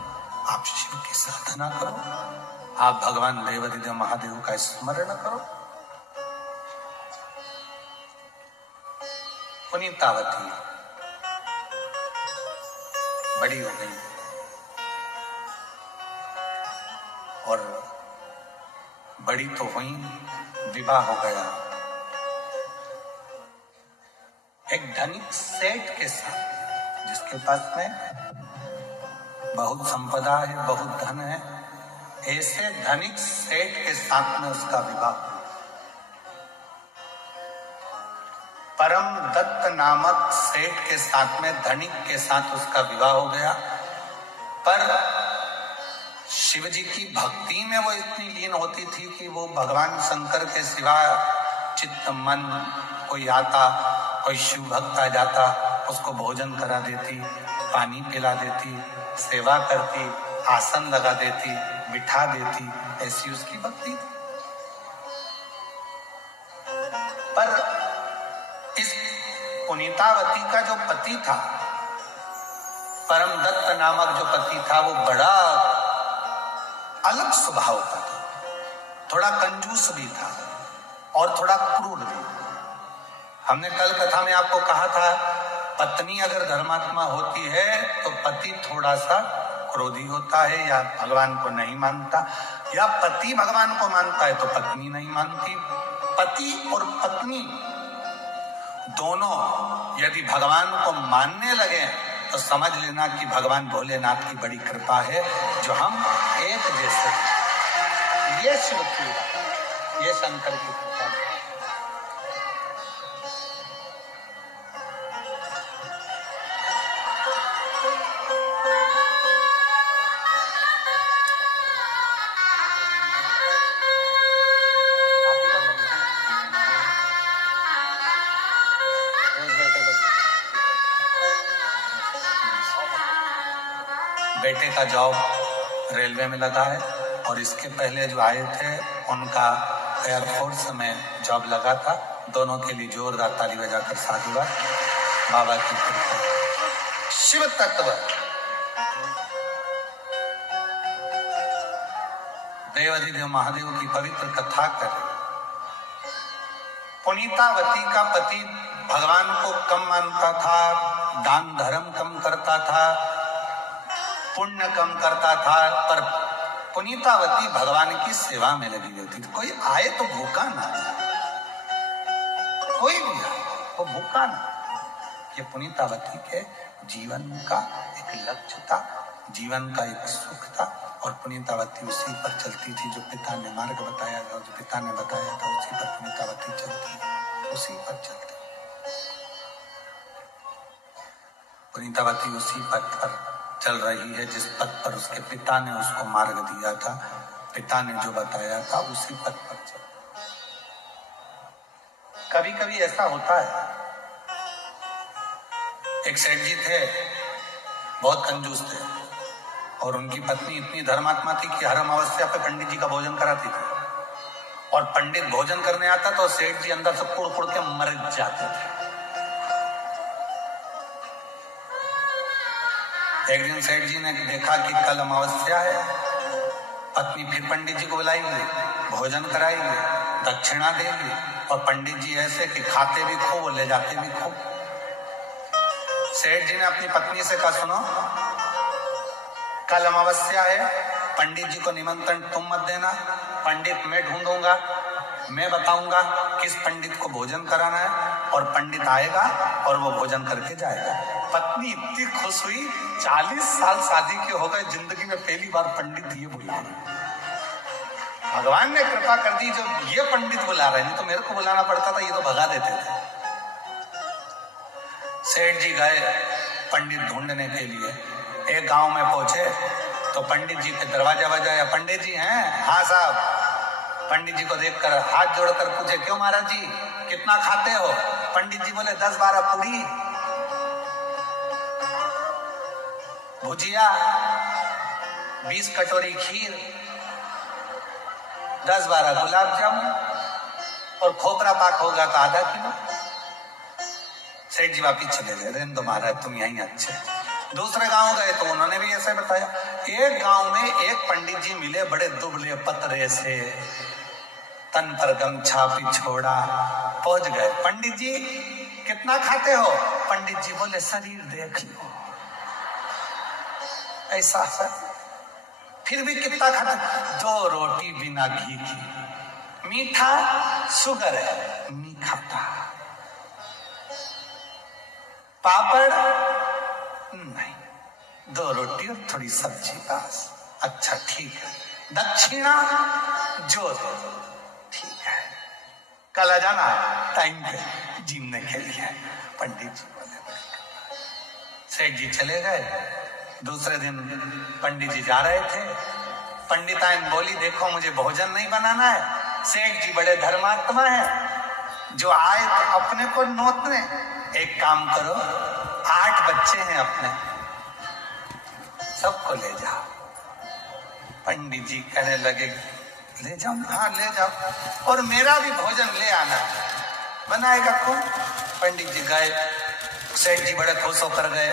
आप शिव की साधना करो, आप भगवान देवाधिदेव महादेव का स्मरण करो। पुनीतावती बड़ी हो गई और बड़ी तो हुई, विवाह हो गया एक धनिक सेठ के साथ, जिसके पास में बहुत संपदा है, बहुत धन है। ऐसे धनिक सेठ के साथ में उसका विवाह। परम दत्त नामक सेठ के साथ में, धनिक के साथ उसका विवाह हो गया। पर शिव जी की भक्ति में वो इतनी लीन होती थी कि वो भगवान शंकर के सिवा चित्त मन कोई आता, कोई शिव भक्त आ जाता, उसको भोजन करा देती, पानी पिला देती, सेवा करती, आसन लगा देती, बिठा देती, ऐसी उसकी भक्ति थी। पर इस पुनीतावती का जो पति था, परम दत्त नामक जो पति था, वो बड़ा अलग स्वभाव का था, थोड़ा कंजूस भी था और थोड़ा क्रूर भी। हमने कल कथा में आपको कहा था, पत्नी अगर धर्मात्मा होती है तो पति थोड़ा सा क्रोधी होता है, या भगवान को नहीं मानता, या पति भगवान को मानता है तो पत्नी नहीं मानती। पति और पत्नी दोनों यदि भगवान को मानने लगे तो समझ लेना कि भगवान भोलेनाथ की बड़ी कृपा है जो हम एक जैसे। ये शिव की, ये शंकर की कृपा है। बेटे का जॉब रेलवे में लगा है और इसके पहले जो आए थे उनका एयरफोर्स में जॉब लगा था। दोनों के लिए जोरदार ताली बजाकर साधुवाद। बाबा की कृपा। शिव तत्व देवाधिदेव महादेव की पवित्र कथा करें। पुनीतावती का पति भगवान को कम मानता था, दान धर्म कम करता था, पुण्य कम करता था, पर पुनीतावती भगवान की सेवा में लगी रहती थी। कोई आए तो भूखा ना, कोई भी आए वो भूखा ना। ये पुनीतावती के जीवन का एक लक्ष्य था, जीवन का एक सुख था, और पुनीतावती उसी पर चलती थी जो पिता ने मार्ग बताया था, जो पिता ने बताया था उसी पर पुनीतावती चलती, उसी पर चलती। पुनीतावती उसी पथ पर चल रही है जिस पथ पर उसके पिता ने उसको मार्ग दिया था, पिता ने जो बताया था उसी पथ पर चल। कभी कभी ऐसा होता है, एक सेठ जी थे, बहुत कंजूस थे, और उनकी पत्नी इतनी धर्मात्मा थी कि हर अमावस्या पे पंडित जी का भोजन कराती थी, और पंडित भोजन करने आता तो सेठ जी अंदर से कुड़ कुड़ के मर जाते थे। एक दिन सेठ जी ने देखा कि कल अमावस्या है, पत्नी फिर पंडित जी को बुलाएंगे, भोजन कराएंगे, दक्षिणा देंगे, और पंडित जी ऐसे कि खाते भी खूब ले जाते भी खूब। सेठ जी ने अपनी पत्नी से कहा, सुनो कल अमावस्या है, पंडित जी को निमंत्रण तुम मत देना, पंडित मैं ढूंढूंगा, मैं बताऊंगा किस पंडित को भोजन कराना है, और पंडित आएगा और वो भोजन करके जाएगा। पत्नी इतनी खुश हुई, 40 साल शादी के हो गए, जिंदगी में पहली बार पंडित ये बुला रहे। भगवान ने कृपा कर दी जो ये पंडित बुला रहे, नहीं तो मेरे को बुलाना पड़ता था, ये तो भगा देते थे। सेठ जी गए पंडित ढूंढने के लिए, एक गांव में पहुंचे तो पंडित जी के दरवाजा बजाया, पंडित जी हैं? हाँ साहब। पंडित जी को देखकर हाथ जोड़कर पूछे, क्यों महाराज जी कितना खाते हो? पंडित जी बोले 10-12 पूरी, भुजिया, 20 कटोरी खीर, 10-12 गुलाब जामुन, और खोपरा पाक होगा तो आधा किलो। सेठ जी वापिस चले गए, रहने दो महाराज तुम यहीं अच्छे। दूसरे गांव गए तो उन्होंने भी ऐसे बताया। एक गांव में एक पंडित जी मिले, बड़े दुबले पतरे से, तन पर गमछा पिछोड़ा। पहुंच गए, पंडित जी कितना खाते हो? पंडित जी बोले शरीर देख लो, ऐसा सर। फिर भी कितना खाता? 2 रोटी बिना घी की, मीठा शुगर है नहीं खाता, पापड़ नहीं, 2 रोटी और थोड़ी सब्जी बस। अच्छा ठीक है, दक्षिणा जो दे ठीक है, कल आ जाना टाइम पे जीने के लिए। पंडित जी बोले। सेठ जी चले गए। दूसरे दिन पंडित जी जा रहे थे, पंडिताइन बोली देखो मुझे भोजन नहीं बनाना है, सेठ जी बड़े धर्मात्मा है, जो आए तो अपने को नोतने। एक काम करो, 8 बच्चे हैं अपने, सबको ले जाओ। पंडित जी कहने लगे ले जाओ, हाँ ले जाओ, और मेरा भी भोजन ले आना, बनाएगा कौन? पंडित जी गए, सेठ जी बड़े खुश होकर गए,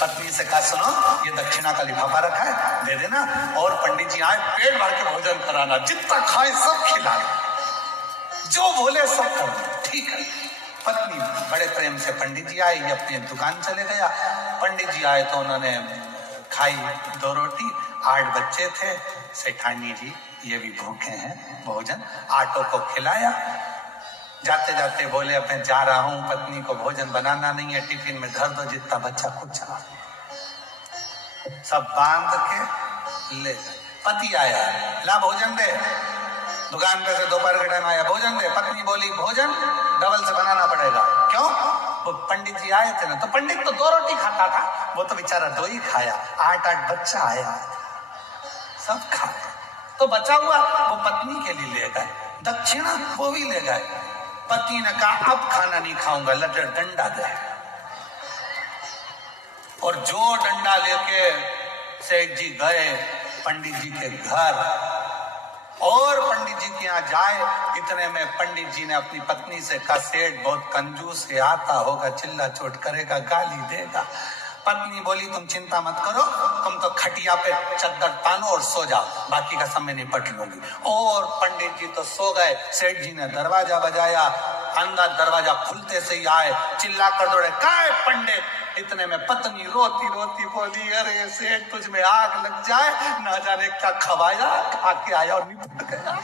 पत्नी से कहा सुनो ये दक्षिणा का लिफाफा रखा है दे देना, और पंडित जी आए पेट भर के भोजन कराना, जितना खाए सब खिलाए, जो बोले सब कर। ठीक है, पत्नी बड़े प्रेम से, पंडित जी आए, ये अपनी दुकान चले गया। पंडित जी आए तो उन्होंने खाई 2 रोटी, 8 बच्चे थे, सेठानी जी ये भी भूखे हैं, भोजन 8 को खिलाया। जाते जाते बोले अब मैं जा रहा हूं, पत्नी को भोजन बनाना नहीं है, टिफिन में धर दो, जितना बच्चा कुछ सब बांध के ले। पति आया, ला भोजन दे, दुकान पे से दोपहर के टाइम आया, भोजन दे। पत्नी बोली भोजन डबल से बनाना पड़ेगा। क्यों? वो पंडित जी आए थे ना, तो पंडित तो 2 रोटी खाता था, वो तो बेचारा 2 ही खाया, 8 बच्चा आया, सब खा, तो बचा हुआ वो पत्नी के लिए ले गए, दक्षिणा वो भी ले गए। पति ने कहा अब खाना नहीं खाऊंगा, लटर डंडा दे, और जो डंडा लेके सेठ जी गए पंडित जी के घर, और पंडित जी के यहाँ जाए, इतने में पंडित जी ने अपनी पत्नी से कहा सेठ बहुत कंजूस है, आता होगा चिल्ला चोट करेगा, गाली देगा। पत्नी बोली तुम चिंता मत करो, तुम तो खटिया पे चद्दर तानो और सो जाओ, बाकी का सब मैं निपट लूंगी। और पंडित जी तो सो गए। सेठ जी ने दरवाजा बजाया, अंदर दरवाजा खुलते से ही आए, चिल्ला कर दौड़े, काय पंडित? इतने में पत्नी रोती रोती बोली अरे सेठ तुझ में आग लग जाए, ना जाने क्या खवाया, खा के आया और निपट गया।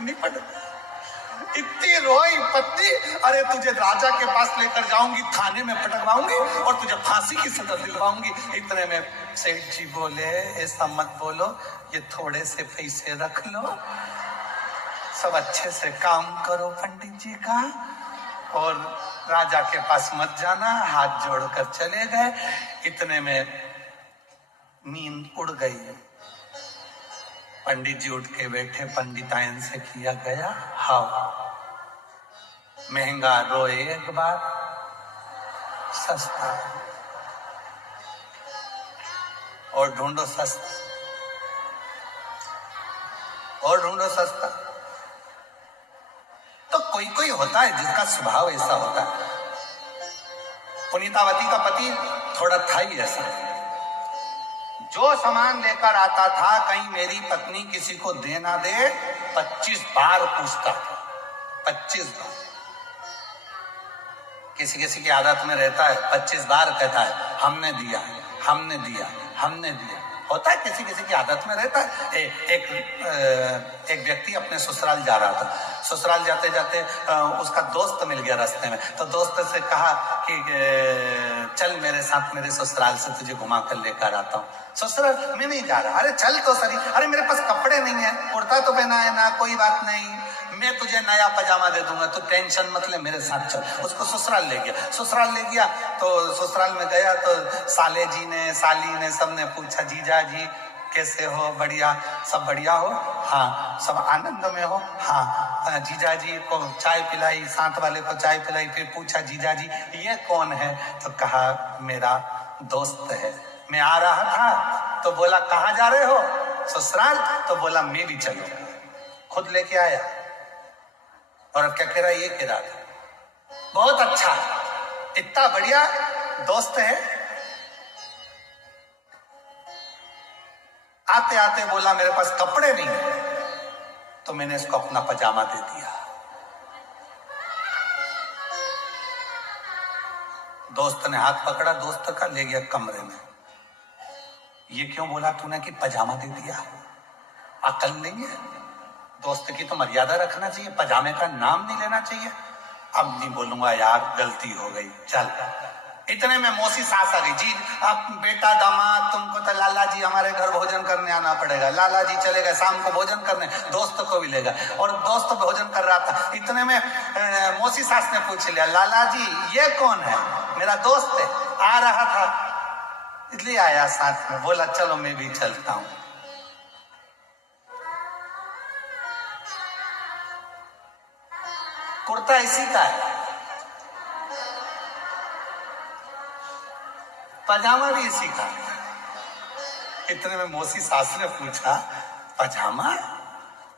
निपट इतनी रोई पत्नी, अरे तुझे राजा के पास लेकर जाऊंगी, थाने में पटकवाऊंगी और तुझे फांसी की सजा दिलवाऊंगी। इतने में सेठ जी बोले ऐसा मत बोलो, ये थोड़े से पैसे रख लो, सब अच्छे से काम करो पंडित जी का, और राजा के पास मत जाना। हाथ जोड़कर चले गए। इतने में नींद उड़ गई। पंडित जी उठ के बैठे, पंडितायन से किया गया हाव, महंगा रोए एक बार, सस्ता और ढूंढो सस्ता, और ढूंढो सस्ता। तो कोई कोई होता है जिसका स्वभाव ऐसा होता है। पुनीतावती का पति थोड़ा था ही ऐसा, जो सामान लेकर आता था कहीं मेरी पत्नी किसी को दे ना दे, 25 बार पूछता था, 25 बार। किसी किसी की आदत में रहता है 25 बार कहता है हमने दिया, हमने दिया, हमने दिया। होता है किसी किसी की आदत में रहता है। एक व्यक्ति अपने ससुराल जा रहा था। ससुराल जाते जाते उसका दोस्त मिल गया रास्ते में, तो दोस्त से कहा कि चल मेरे साथ मेरे ससुराल से तुझे घुमा कर लेकर आता हूँ। ससुराल में नहीं जा रहा, अरे चल तो सही, अरे मेरे पास कपड़े नहीं है, कुर्ता तो पहना है ना, कोई बात नहीं, मैं तुझे नया पजामा दे दूंगा, तो टेंशन मत ले, मेरे साथ चल। उसको ससुराल ले गया। ससुराल ले गया तो ससुराल में गया तो साले जी ने, साली ने, सबने पूछा जीजा जी कैसे हो? बढ़िया, सब बढ़िया हो? हाँ। सब आनंद में हो? हाँ। जीजा जी को चाय पिलाई, साथ वाले को चाय पिलाई, फिर पूछा जीजा जी ये कौन है? तो कहा मेरा दोस्त है, मैं आ रहा था तो बोला कहाँ जा रहे हो? ससुराल। तो बोला मैं भी चलूं, खुद लेके आया। और अब क्या कह रहा है? ये कह रहा था बहुत अच्छा, इतना बढ़िया दोस्त है। आते आते बोला मेरे पास कपड़े नहीं है, तो मैंने इसको अपना पजामा दे दिया। दोस्त ने हाथ पकड़ा दोस्त का, ले गया कमरे में। ये क्यों बोला तूने कि पजामा दे दिया? अकल नहीं है? दोस्त की तो मर्यादा रखना चाहिए, पजामे का नाम नहीं लेना चाहिए। अब नहीं बोलूंगा यार, गलती हो गई, चल। इतने में मौसी सास आ गई। जी आप बेटा दामाद, तुमको तो लाला जी हमारे घर भोजन करने आना पड़ेगा। लाला जी चले गए शाम को भोजन करने, दोस्त को भी ले गए, और दोस्त भोजन कर रहा था। इतने में मौसी सास ने पूछ लिया लाला जी ये कौन है? मेरा दोस्त है, आ रहा था। इसलिए आया साथ में, बोला चलो मैं भी चलता हूं। कुर्ता इसी का है, पजामा भी इसी का। इतने में मौसी सास ने पूछा पजामा,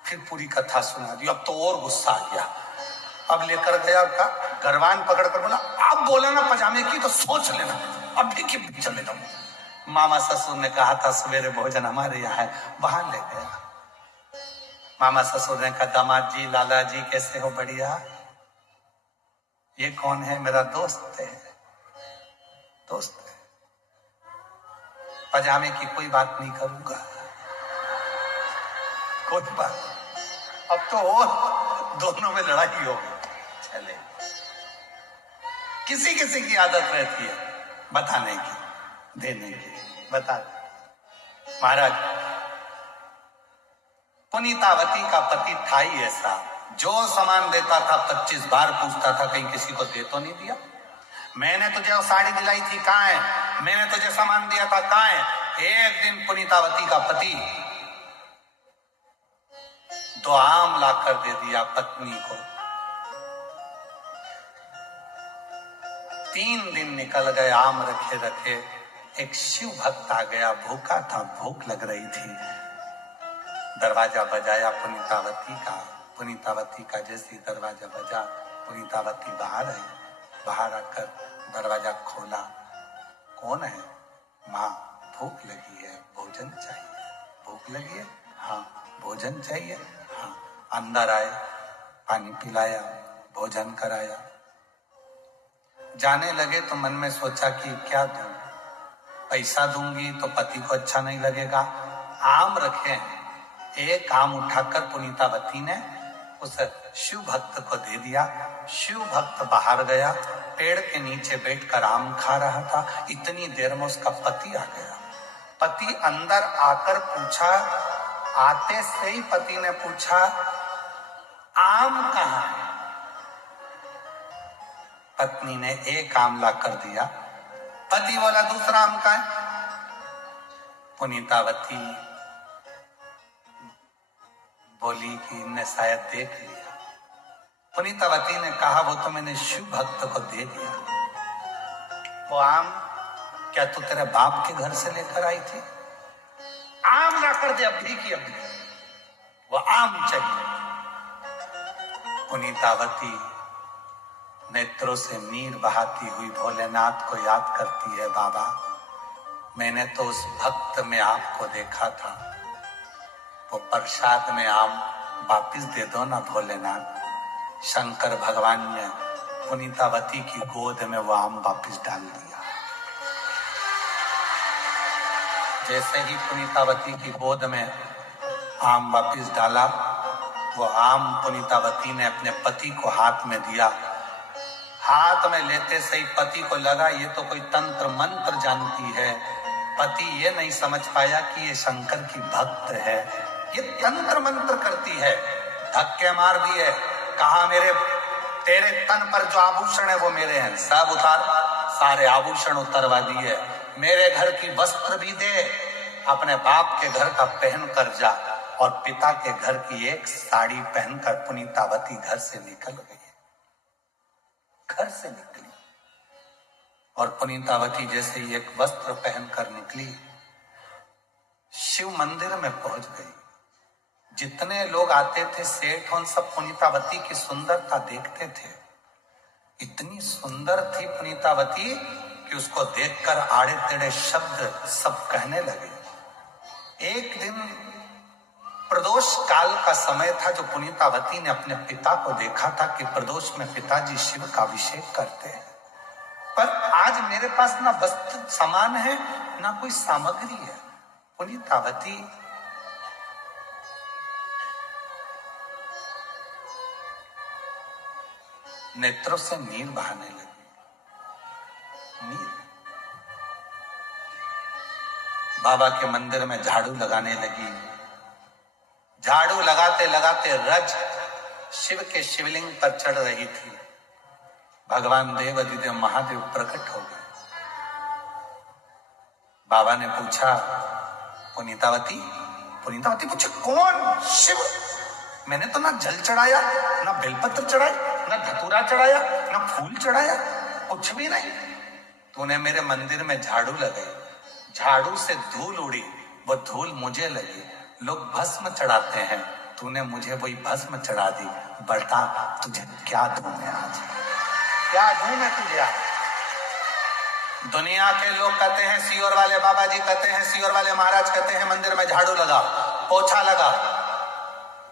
फिर पूरी कथा सुना दी। अब तो और गुस्सा आ गया। अब लेकर गया का गरवान पकड़ कर बोला आप बोला ना पजामे की तो सोच लेना, अब भी कि चले जाऊं। मामा ससुर ने कहा था सवेरे भोजन हमारे यहाँ है, वहां ले गया। मामा ससुर ने कहा दामाद जी लाला जी कैसे हो? बढ़िया। ये कौन है? मेरा दोस्त है। दोस्त है, पजामे की कोई बात नहीं करूंगा, कोई बात। अब तो और दोनों में लड़ाई हो गई। चले, किसी किसी की आदत रहती है बताने की, देने की। बता महाराज, पुनीतावती का पति था ही ऐसा, जो सामान देता था 25 बार पूछता था कहीं किसी को दे तो नहीं दिया। मैंने तुझे वो साड़ी दिलाई थी कहां है? मैंने तुझे सामान दिया था कहां है? एक दिन पुनीतावती का पति 2 आम लाकर दे दिया पत्नी को। 3 दिन निकल गए आम रखे रखे। एक शिव भक्त आ गया, भूखा था, भूख लग रही थी। दरवाजा बजाया पुनीतावती का। पुनीतावती का जैसे दरवाजा बजा, पुनीतावती बाहर आई। बाहर आकर दरवाजा खोला। कौन है? माँ, भूख लगी है, भोजन चाहिए। भूख लगी है? हाँ। भोजन चाहिए? हाँ। अंदर आए, पानी पिलाया, भोजन कराया। जाने लगे तो मन में सोचा कि क्या दूं? पैसा दूंगी तो पति को अच्छा नहीं लगेगा। आम रखे हैं, एक आम उठाकर पुनीतावती ने उस शिव भक्त को दे दिया। शिव भक्त बाहर गया, पेड़ के नीचे बैठकर आम खा रहा था। इतनी देर में उसका पति आ गया। पति अंदर आकर पूछा, आते से ही पति ने पूछा आम कहाँ है? पत्नी ने एक आम ला कर दिया। पति बोला दूसरा आम कहाँ है? पुनीतावती बोली कि इनने शायद देख लिया। पुनीतावती ने कहा वो तो मैंने शिव भक्त को दे दिया। वो आम क्या तू तेरे बाप के घर से लेकर आई थी? आम ला कर दे अभी की अभी, वो आम चाहिए। पुनीतावती नेत्रों से नीर बहाती हुई भोलेनाथ को याद करती है, बाबा मैंने तो उस भक्त में आपको देखा था, वो प्रसाद में आम वापिस दे दो ना भोलेनाथ। शंकर भगवान ने पुनीतावती की गोद में वो आम वापिस डाल दिया। जैसे ही पुनीतावती की गोद में आम वापिस डाला, वो आम पुनीतावती ने अपने पति को हाथ में दिया। हाथ में लेते से ही पति को लगा ये तो कोई तंत्र मंत्र जानती है। पति ये नहीं समझ पाया कि ये शंकर की भक्त है, ये तंत्र मंत्र करती है। धक्के मार दिए, कहा मेरे तेरे तन पर जो आभूषण है वो मेरे हैं, सब उतार। सारे आभूषण उतरवा दिए। मेरे घर की वस्त्र भी दे, अपने बाप के घर का पहन कर जा। और पिता के घर की एक साड़ी पहनकर पुनीतावती घर से निकल गई। घर से निकली और पुनीतावती जैसे ही एक वस्त्र पहनकर निकली, शिव मंदिर में पहुंच गई। जितने लोग आते थे सेठ उन सब पुनीतावती की सुंदरता देखते थे। इतनी सुंदर थी पुनीतावती कि उसको देखकर आड़े टेढ़े शब्द सब कहने लगे। एक दिन प्रदोष काल का समय था, जो पुनीतावती ने अपने पिता को देखा था कि प्रदोष में पिताजी शिव का अभिषेक करते हैं, पर आज मेरे पास ना वस्त्र सामान है ना कोई सामग्री है। पुनीतावती नेत्रों से नीर बहाने लगी। नीर। बाबा के मंदिर में झाड़ू लगाने लगी। झाड़ू लगाते लगाते रज शिव के शिवलिंग पर चढ़ रही थी। भगवान देव अधिदेव महादेव प्रकट हो गए। बाबा ने पूछा, पुनीतावती पुनीतावती पूछे, कौन? शिव। मैंने तो ना जल चढ़ाया, ना बेलपत्र चढ़ाई, ना धतूरा चढ़ाया, ना फूल चढ़ाया, कुछ भी नहीं। तूने मेरे मंदिर में झाड़ू लगाई, झाड़ू से धूल उड़ी, वो धूल मुझे लगी। लोग भस्म चढ़ाते हैं, तूने मुझे वही भस्म चढ़ा दी। बता तुझे क्या दूं मैं आज, क्या दूं मैं तुझे आज? दुनिया के लोग कहते हैं, सीओर वाले बाबा जी कहते हैं, सीओर वाले महाराज कहते हैं, मंदिर में झाड़ू लगा, पोछा लगा।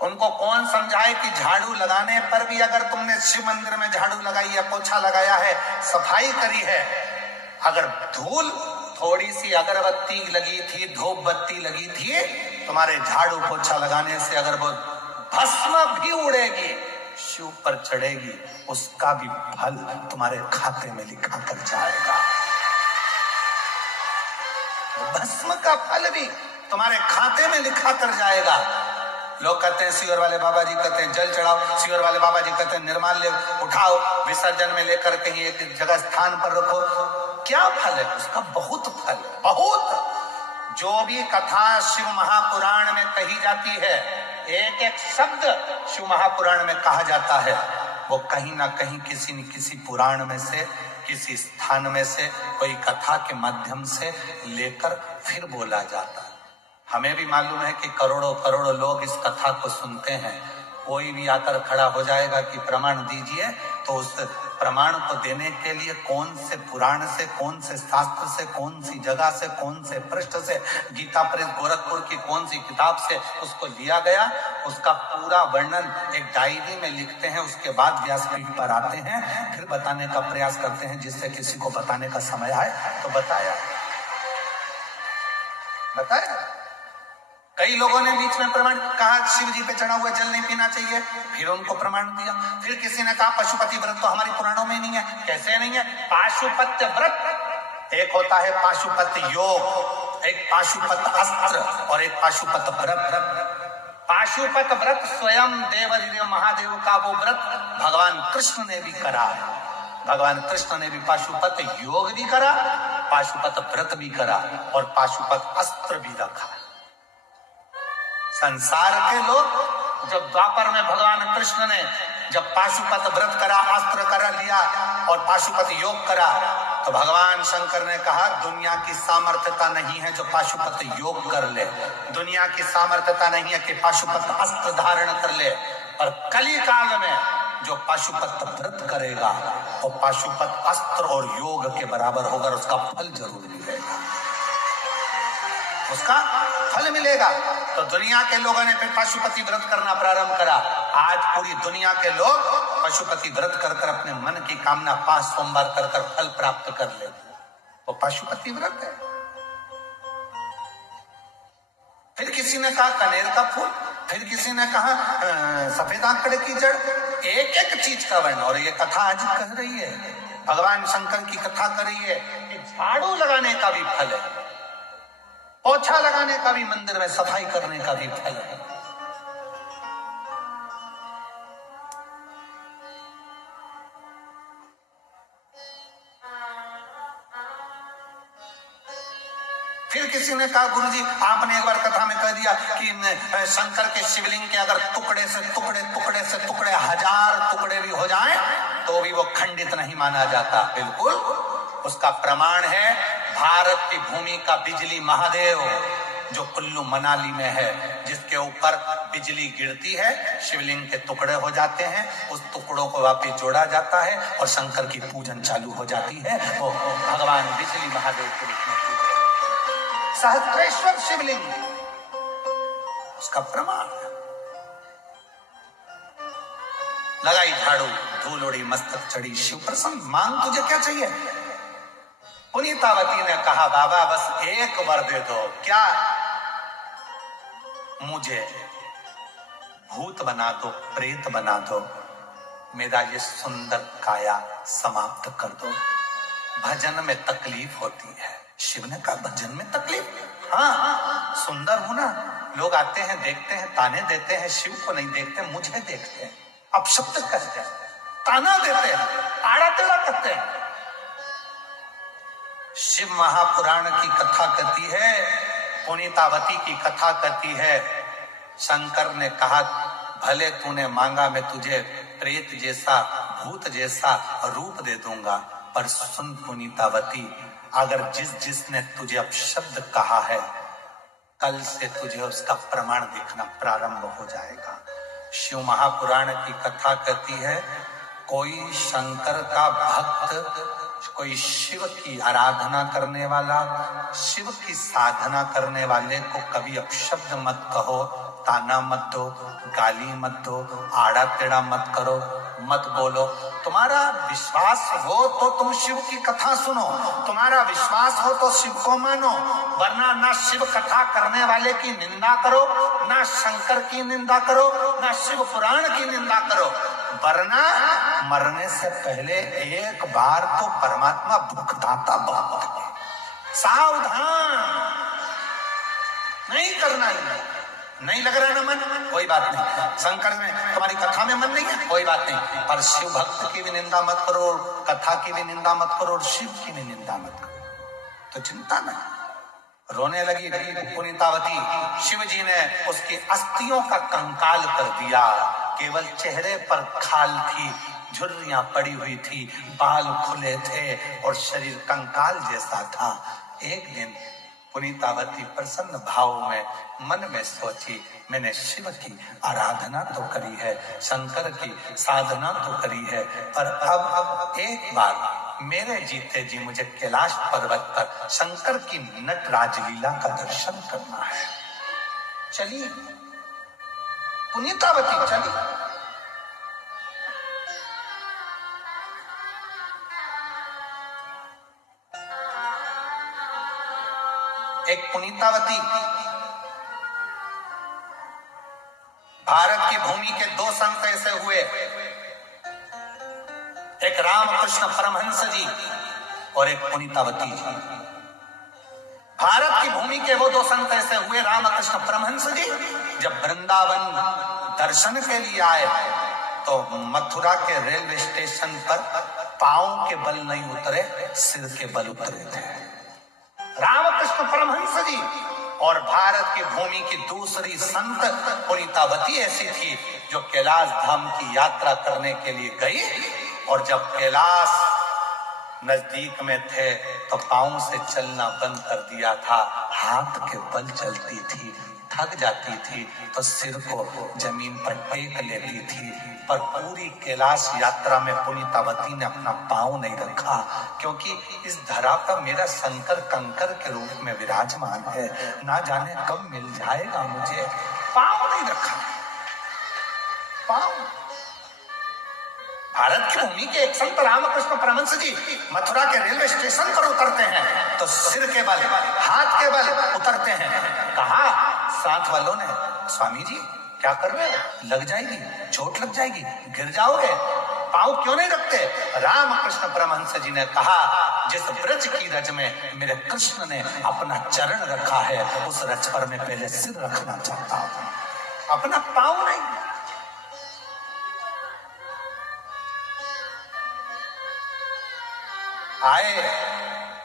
उनको कौन समझाए कि झाड़ू लगाने पर भी अगर तुमने शिव मंदिर में झाड़ू लगाई है, पोछा लगाया है, सफाई करी है, अगर धूल थोड़ी सी अगरबत्ती लगी थी, धूप बत्ती लगी थी, तुम्हारे झाड़ू पोछा लगाने से अगर वो भस्म भी उड़ेगी, शिव पर चढ़ेगी, उसका भी फल तुम्हारे खाते में लिखा कर जाएगा। भस्म का फल भी तुम्हारे खाते में लिखा कर जाएगा। लोग कहते हैं, सीवर वाले बाबा जी कहते हैं जल चढ़ाओ, सीवर वाले बाबा जी कहते हैं निर्माल्य उठाओ, विसर्जन में लेकर कहीं एक जगह स्थान पर रखो। क्या फल है उसका? बहुत फल, बहुत। जो भी कथा शिव महापुराण में कही जाती है, एक एक शब्द शिव महापुराण में कहा जाता है, वो कहीं ना कहीं किसी न किसी पुराण में से, किसी स्थान में से, कोई कथा के माध्यम से लेकर फिर बोला जाता है। हमें भी मालूम है कि करोड़ों करोड़ों लोग इस कथा को सुनते हैं। कोई भी आकर खड़ा हो जाएगा कि प्रमाण दीजिए, तो उस प्रमाण को देने के लिए कौन से पुराण से, कौन से शास्त्र से, कौन सी जगह से, कौन से पृष्ठ से, गीता प्रेस गोरखपुर की कौन सी किताब से उसको लिया गया, उसका पूरा वर्णन एक डायरी में लिखते हैं। उसके बाद व्यासपीठ पर आते हैं, फिर बताने का प्रयास करते हैं, जिससे किसी को बताने का समय आए तो बताया। कई लोगों ने बीच में प्रमाण कहा, शिव जी पे चढ़ा हुआ जल नहीं पीना चाहिए, फिर उनको प्रमाण दिया। फिर किसी ने कहा पशुपति व्रत तो हमारे पुराणों में नहीं है। कैसे नहीं है? पाशुपत्य व्रत एक होता है, पाशुपत योग, एक पाशुपत अस्त्र और एक पाशुपत व्रत। पाशुपत व्रत स्वयं देव महादेव का वो व्रत भगवान कृष्ण ने भी करा। भगवान कृष्ण ने भी पाशुपत योग भी करा, पाशुपत व्रत भी करा और पाशुपत अस्त्र भी रखा। संसार के लोग जब द्वापर में भगवान कृष्ण ने जब पाशुपत व्रत करा, अस्त्र करा लिया और पाशुपत योग करा, तो भगवान शंकर ने कहा दुनिया की सामर्थ्यता नहीं है जो पाशुपत योग कर ले, दुनिया की सामर्थ्यता नहीं है कि पाशुपत अस्त्र धारण कर ले, और कली काल में जो पाशुपत व्रत करेगा वो पाशुपत अस्त्र और योग के बराबर होगा, उसका फल जरूर मिलेगा, उसका फल मिलेगा। तो दुनिया के लोगों ने फिर पाशुपति व्रत करना प्रारंभ करा। आज पूरी दुनिया के लोग पशुपति व्रत कर कर अपने मन की कामना 5 सोमवार कर कर फल प्राप्त कर लेते, वो पाशुपति व्रत है। फिर किसी ने कहा कनेर का फूल, फिर किसी ने कहा सफेद आंकड़े की जड़, एक एक चीज का वर्ण। और ये कथा आज कह रही है, भगवान शंकर की कथा कर रही है कि झाड़ू लगाने का भी फल है, पोछा लगाने का भी, मंदिर में सफाई करने का भी फल है। फिर किसी ने कहा गुरुजी आपने एक बार कथा में कह दिया कि शंकर के शिवलिंग के अगर टुकड़े से टुकड़े, टुकड़े से टुकड़े 1000 टुकड़े भी हो जाएं तो भी वो खंडित नहीं माना जाता। बिल्कुल, उसका प्रमाण है भारत की भूमि का बिजली महादेव जो कुल्लू मनाली में है, जिसके ऊपर बिजली गिरती है, शिवलिंग के टुकड़े हो जाते हैं, उस टुकड़ों को वापस जोड़ा जाता है और शंकर की पूजन चालू हो जाती है। वो भगवान बिजली महादेव के रूप में सहस्रेश्वर शिवलिंग, उसका प्रमाण। लगाई झाड़ू, धूल उड़ी, मस्तक चढ़ी, शिव प्रसन्न, मांग तुझे क्या चाहिए? पुनीतावती ने कहा बाबा बस एक वर दे दो। क्या? मुझे भूत बना दो, प्रेत बना दो, मेरा ये सुंदर काया समाप्त कर दो। भजन में तकलीफ होती है। शिव ने कहा भजन में तकलीफ? हाँ, सुंदर हूं ना, लोग आते हैं, देखते हैं, ताने देते हैं, शिव को नहीं देखते, मुझे देखते हैं, अपशब्द कहते हैं, ताना देते हैं, आड़ा टेढ़ा करते हैं। शिव महापुराण की कथा कहती है, पुनीतावती की कथा कहती है, शंकर ने कहा भले तूने मांगा मैं तुझे प्रेत जैसा भूत जैसा रूप दे दूंगा, पर सुन पुनीतावती, अगर जिसने तुझे अपशब्द कहा है, कल से तुझे उसका प्रमाण दिखना प्रारंभ हो जाएगा। शिव महापुराण की कथा कहती है, कोई शंकर का भक्त, कोई शिव की आराधना करने वाला, शिव की साधना करने वाले को कभी अपशब्द मत कहो, ताना मत दो, गाली मत दो, आड़ा टेढ़ा मत करो, मत बोलो। तुम्हारा विश्वास हो तो तुम शिव की कथा सुनो, तुम्हारा विश्वास हो तो शिव को मानो, वरना ना शिव कथा करने वाले की निंदा करो, ना शंकर की निंदा करो, ना शिव पुराण की निंदा करो, वरना मरने से पहले एक बार तो परमात्मा भुगताता बहुत है। सावधान, नहीं करना ही। नहीं लग रहा ना मन, कोई बात नहीं। शंकर में तुम्हारी कथा में मन नहीं है, कोई बात नहीं, पर शिव भक्त की भी निंदा मत करो, कथा की भी निंदा मत करो, और शिव की भी निंदा मत करो, तो चिंता नहीं। रोने लगी पुनीतावती। शिव जी ने उसकी अस्थियों का कंकाल कर दिया, केवल चेहरे पर खाल थी, झुर्रियां पड़ी हुई थी, बाल खुले थे और शरीर कंकाल जैसा था। एक दिन पुनीतावती प्रसन्न भाव में मन में सोची, मैंने शिव की आराधना तो करी है, शंकर की साधना तो करी है, पर अब एक बार मेरे जीते जी मुझे कैलाश पर्वत पर शंकर की नट राजलीला का दर्शन करना है। चलिए पुनीतावती, चलिए। एक पुनीतावती भारत की भूमि के दो संत ऐसे हुए, एक रामकृष्ण परमहंस जी और एक पुनीतावती जी। भारत की भूमि के वो दो संत ऐसे हुए, रामकृष्ण परमहंस जी जब वृंदावन दर्शन के लिए आए तो मथुरा के रेलवे स्टेशन पर पांव के बल नहीं उतरे, सिर के बल उतरे थे। रामकृष्ण परमहंस जी और भारत की भूमि की दूसरी संत पुनीतावती ऐसी थी जो कैलाश धाम की यात्रा करने के लिए गई, और जब कैलाश नजदीक में थे तो पांव से चलना बंद कर दिया था, हाथ के बल चलती थी, थक जाती थी तो सिर को जमीन पर टेक लेती थी। पर पूरी कैलाश यात्रा में पुनीतावती ने अपना पांव नहीं रखा, क्योंकि इस धरा पर मेरा शंकर कंकर के रूप में विराजमान है, ना जाने कब मिल जाएगा मुझे। पांव नहीं रखा, पांव। भारत की भूमि के एक संत रामकृष्ण परमहंस जी मथुरा के रेलवे स्टेशन पर उतरते हैं तो सिर के बल, हाथ के बल उतरते हैं। कहा साथ वालों ने, स्वामी जी क्या कर रहे हो, लग जाएगी, चोट लग जाएगी, गिर जाओगे, पांव क्यों नहीं रखते? रामकृष्ण परमहंस जी ने कहा, जिस ब्रज की रज में मेरे कृष्ण ने अपना चरण रखा है, उस रज पर मैं पहले सिर रखना चाहता हूं, अपना पांव नहीं। आए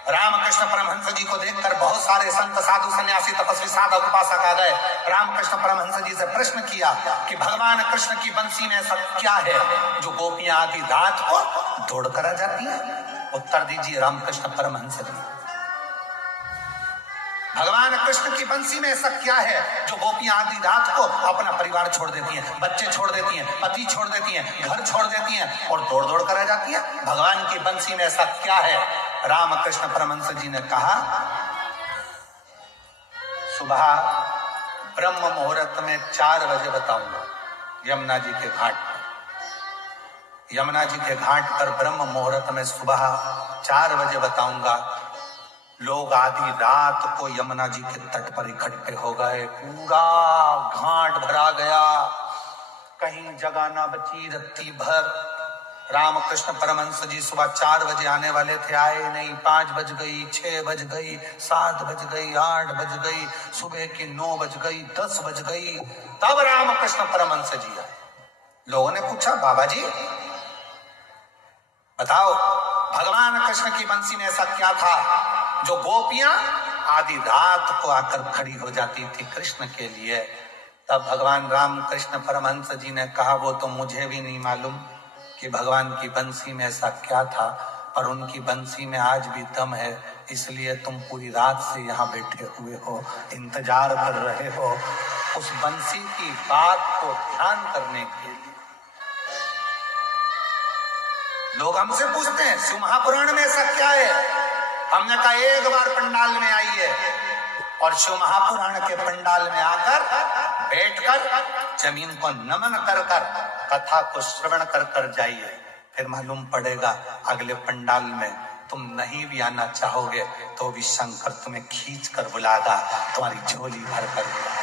रामकृष्ण परमहंस जी को देखकर बहुत सारे संत साधु सन्यासी तपस्वी साधक उपासक आ गए। रामकृष्ण परमहंस जी से प्रश्न किया कि भगवान कृष्ण की बंसी में ऐसा क्या है जो गोपियां आधी रात को दौड़ कर आ जाती है? उत्तर दीजिए रामकृष्ण परमहंस जी। भगवान कृष्ण की बंसी में ऐसा क्या है जो गोपियां आधी रात को अपना परिवार छोड़ देती हैं, बच्चे छोड़ देती हैं, पति छोड़ देती हैं, घर छोड़ देती हैं और दौड़ दौड़ कर आ जाती है? भगवान की बंसी में ऐसा क्या है? रामकृष्ण परमहंस जी ने कहा, सुबह ब्रह्म मुहूर्त में 4 बजे बताऊंगा, यमुना जी के घाट पर। यमुना जी के घाट पर ब्रह्म मुहूर्त में सुबह 4 बजे बताऊंगा। लोग आधी रात को यमुना जी के तट पर इकट्ठे हो गए, पूरा घाट भरा गया, कहीं जगह ना बची रत्ती भर। रामकृष्ण परमहंस जी सुबह 4 बजे आने वाले थे, आए नहीं। 5 बज गई, 6 बज गई, 7 बज गई, 8 बज गई, सुबह की 9 बज गई, 10 बज गई, तब रामकृष्ण परमहंस जी आए। लोगों ने पूछा, बाबा जी बताओ भगवान कृष्ण की बंसी में ऐसा क्या था जो गोपियां आधी रात को आकर खड़ी हो जाती थी कृष्ण के लिए, तब भगवान राम कृष्ण परमहंस जी ने कहा, वो तो मुझे भी नहीं मालूम कि भगवान की बंसी में ऐसा क्या था, पर उनकी बंसी में आज भी दम है, इसलिए तुम पूरी रात से यहाँ बैठे हुए हो, इंतजार कर रहे हो उस बंसी की बात को ध्यान करने के लिए। लोग हमसे पूछते हैं शिव महापुराण में ऐसा क्या है, हमने कहा एक बार पंडाल में आइए और शिव महापुराण के पंडाल में आकर बैठकर जमीन को नमन कर कर कथा को श्रवण कर कर जाइए, फिर मालूम पड़ेगा अगले पंडाल में तुम नहीं भी आना चाहोगे तो भी शंकर तुम्हें खींच कर बुलाएगा, तुम्हारी झोली भर कर बुलाएगा।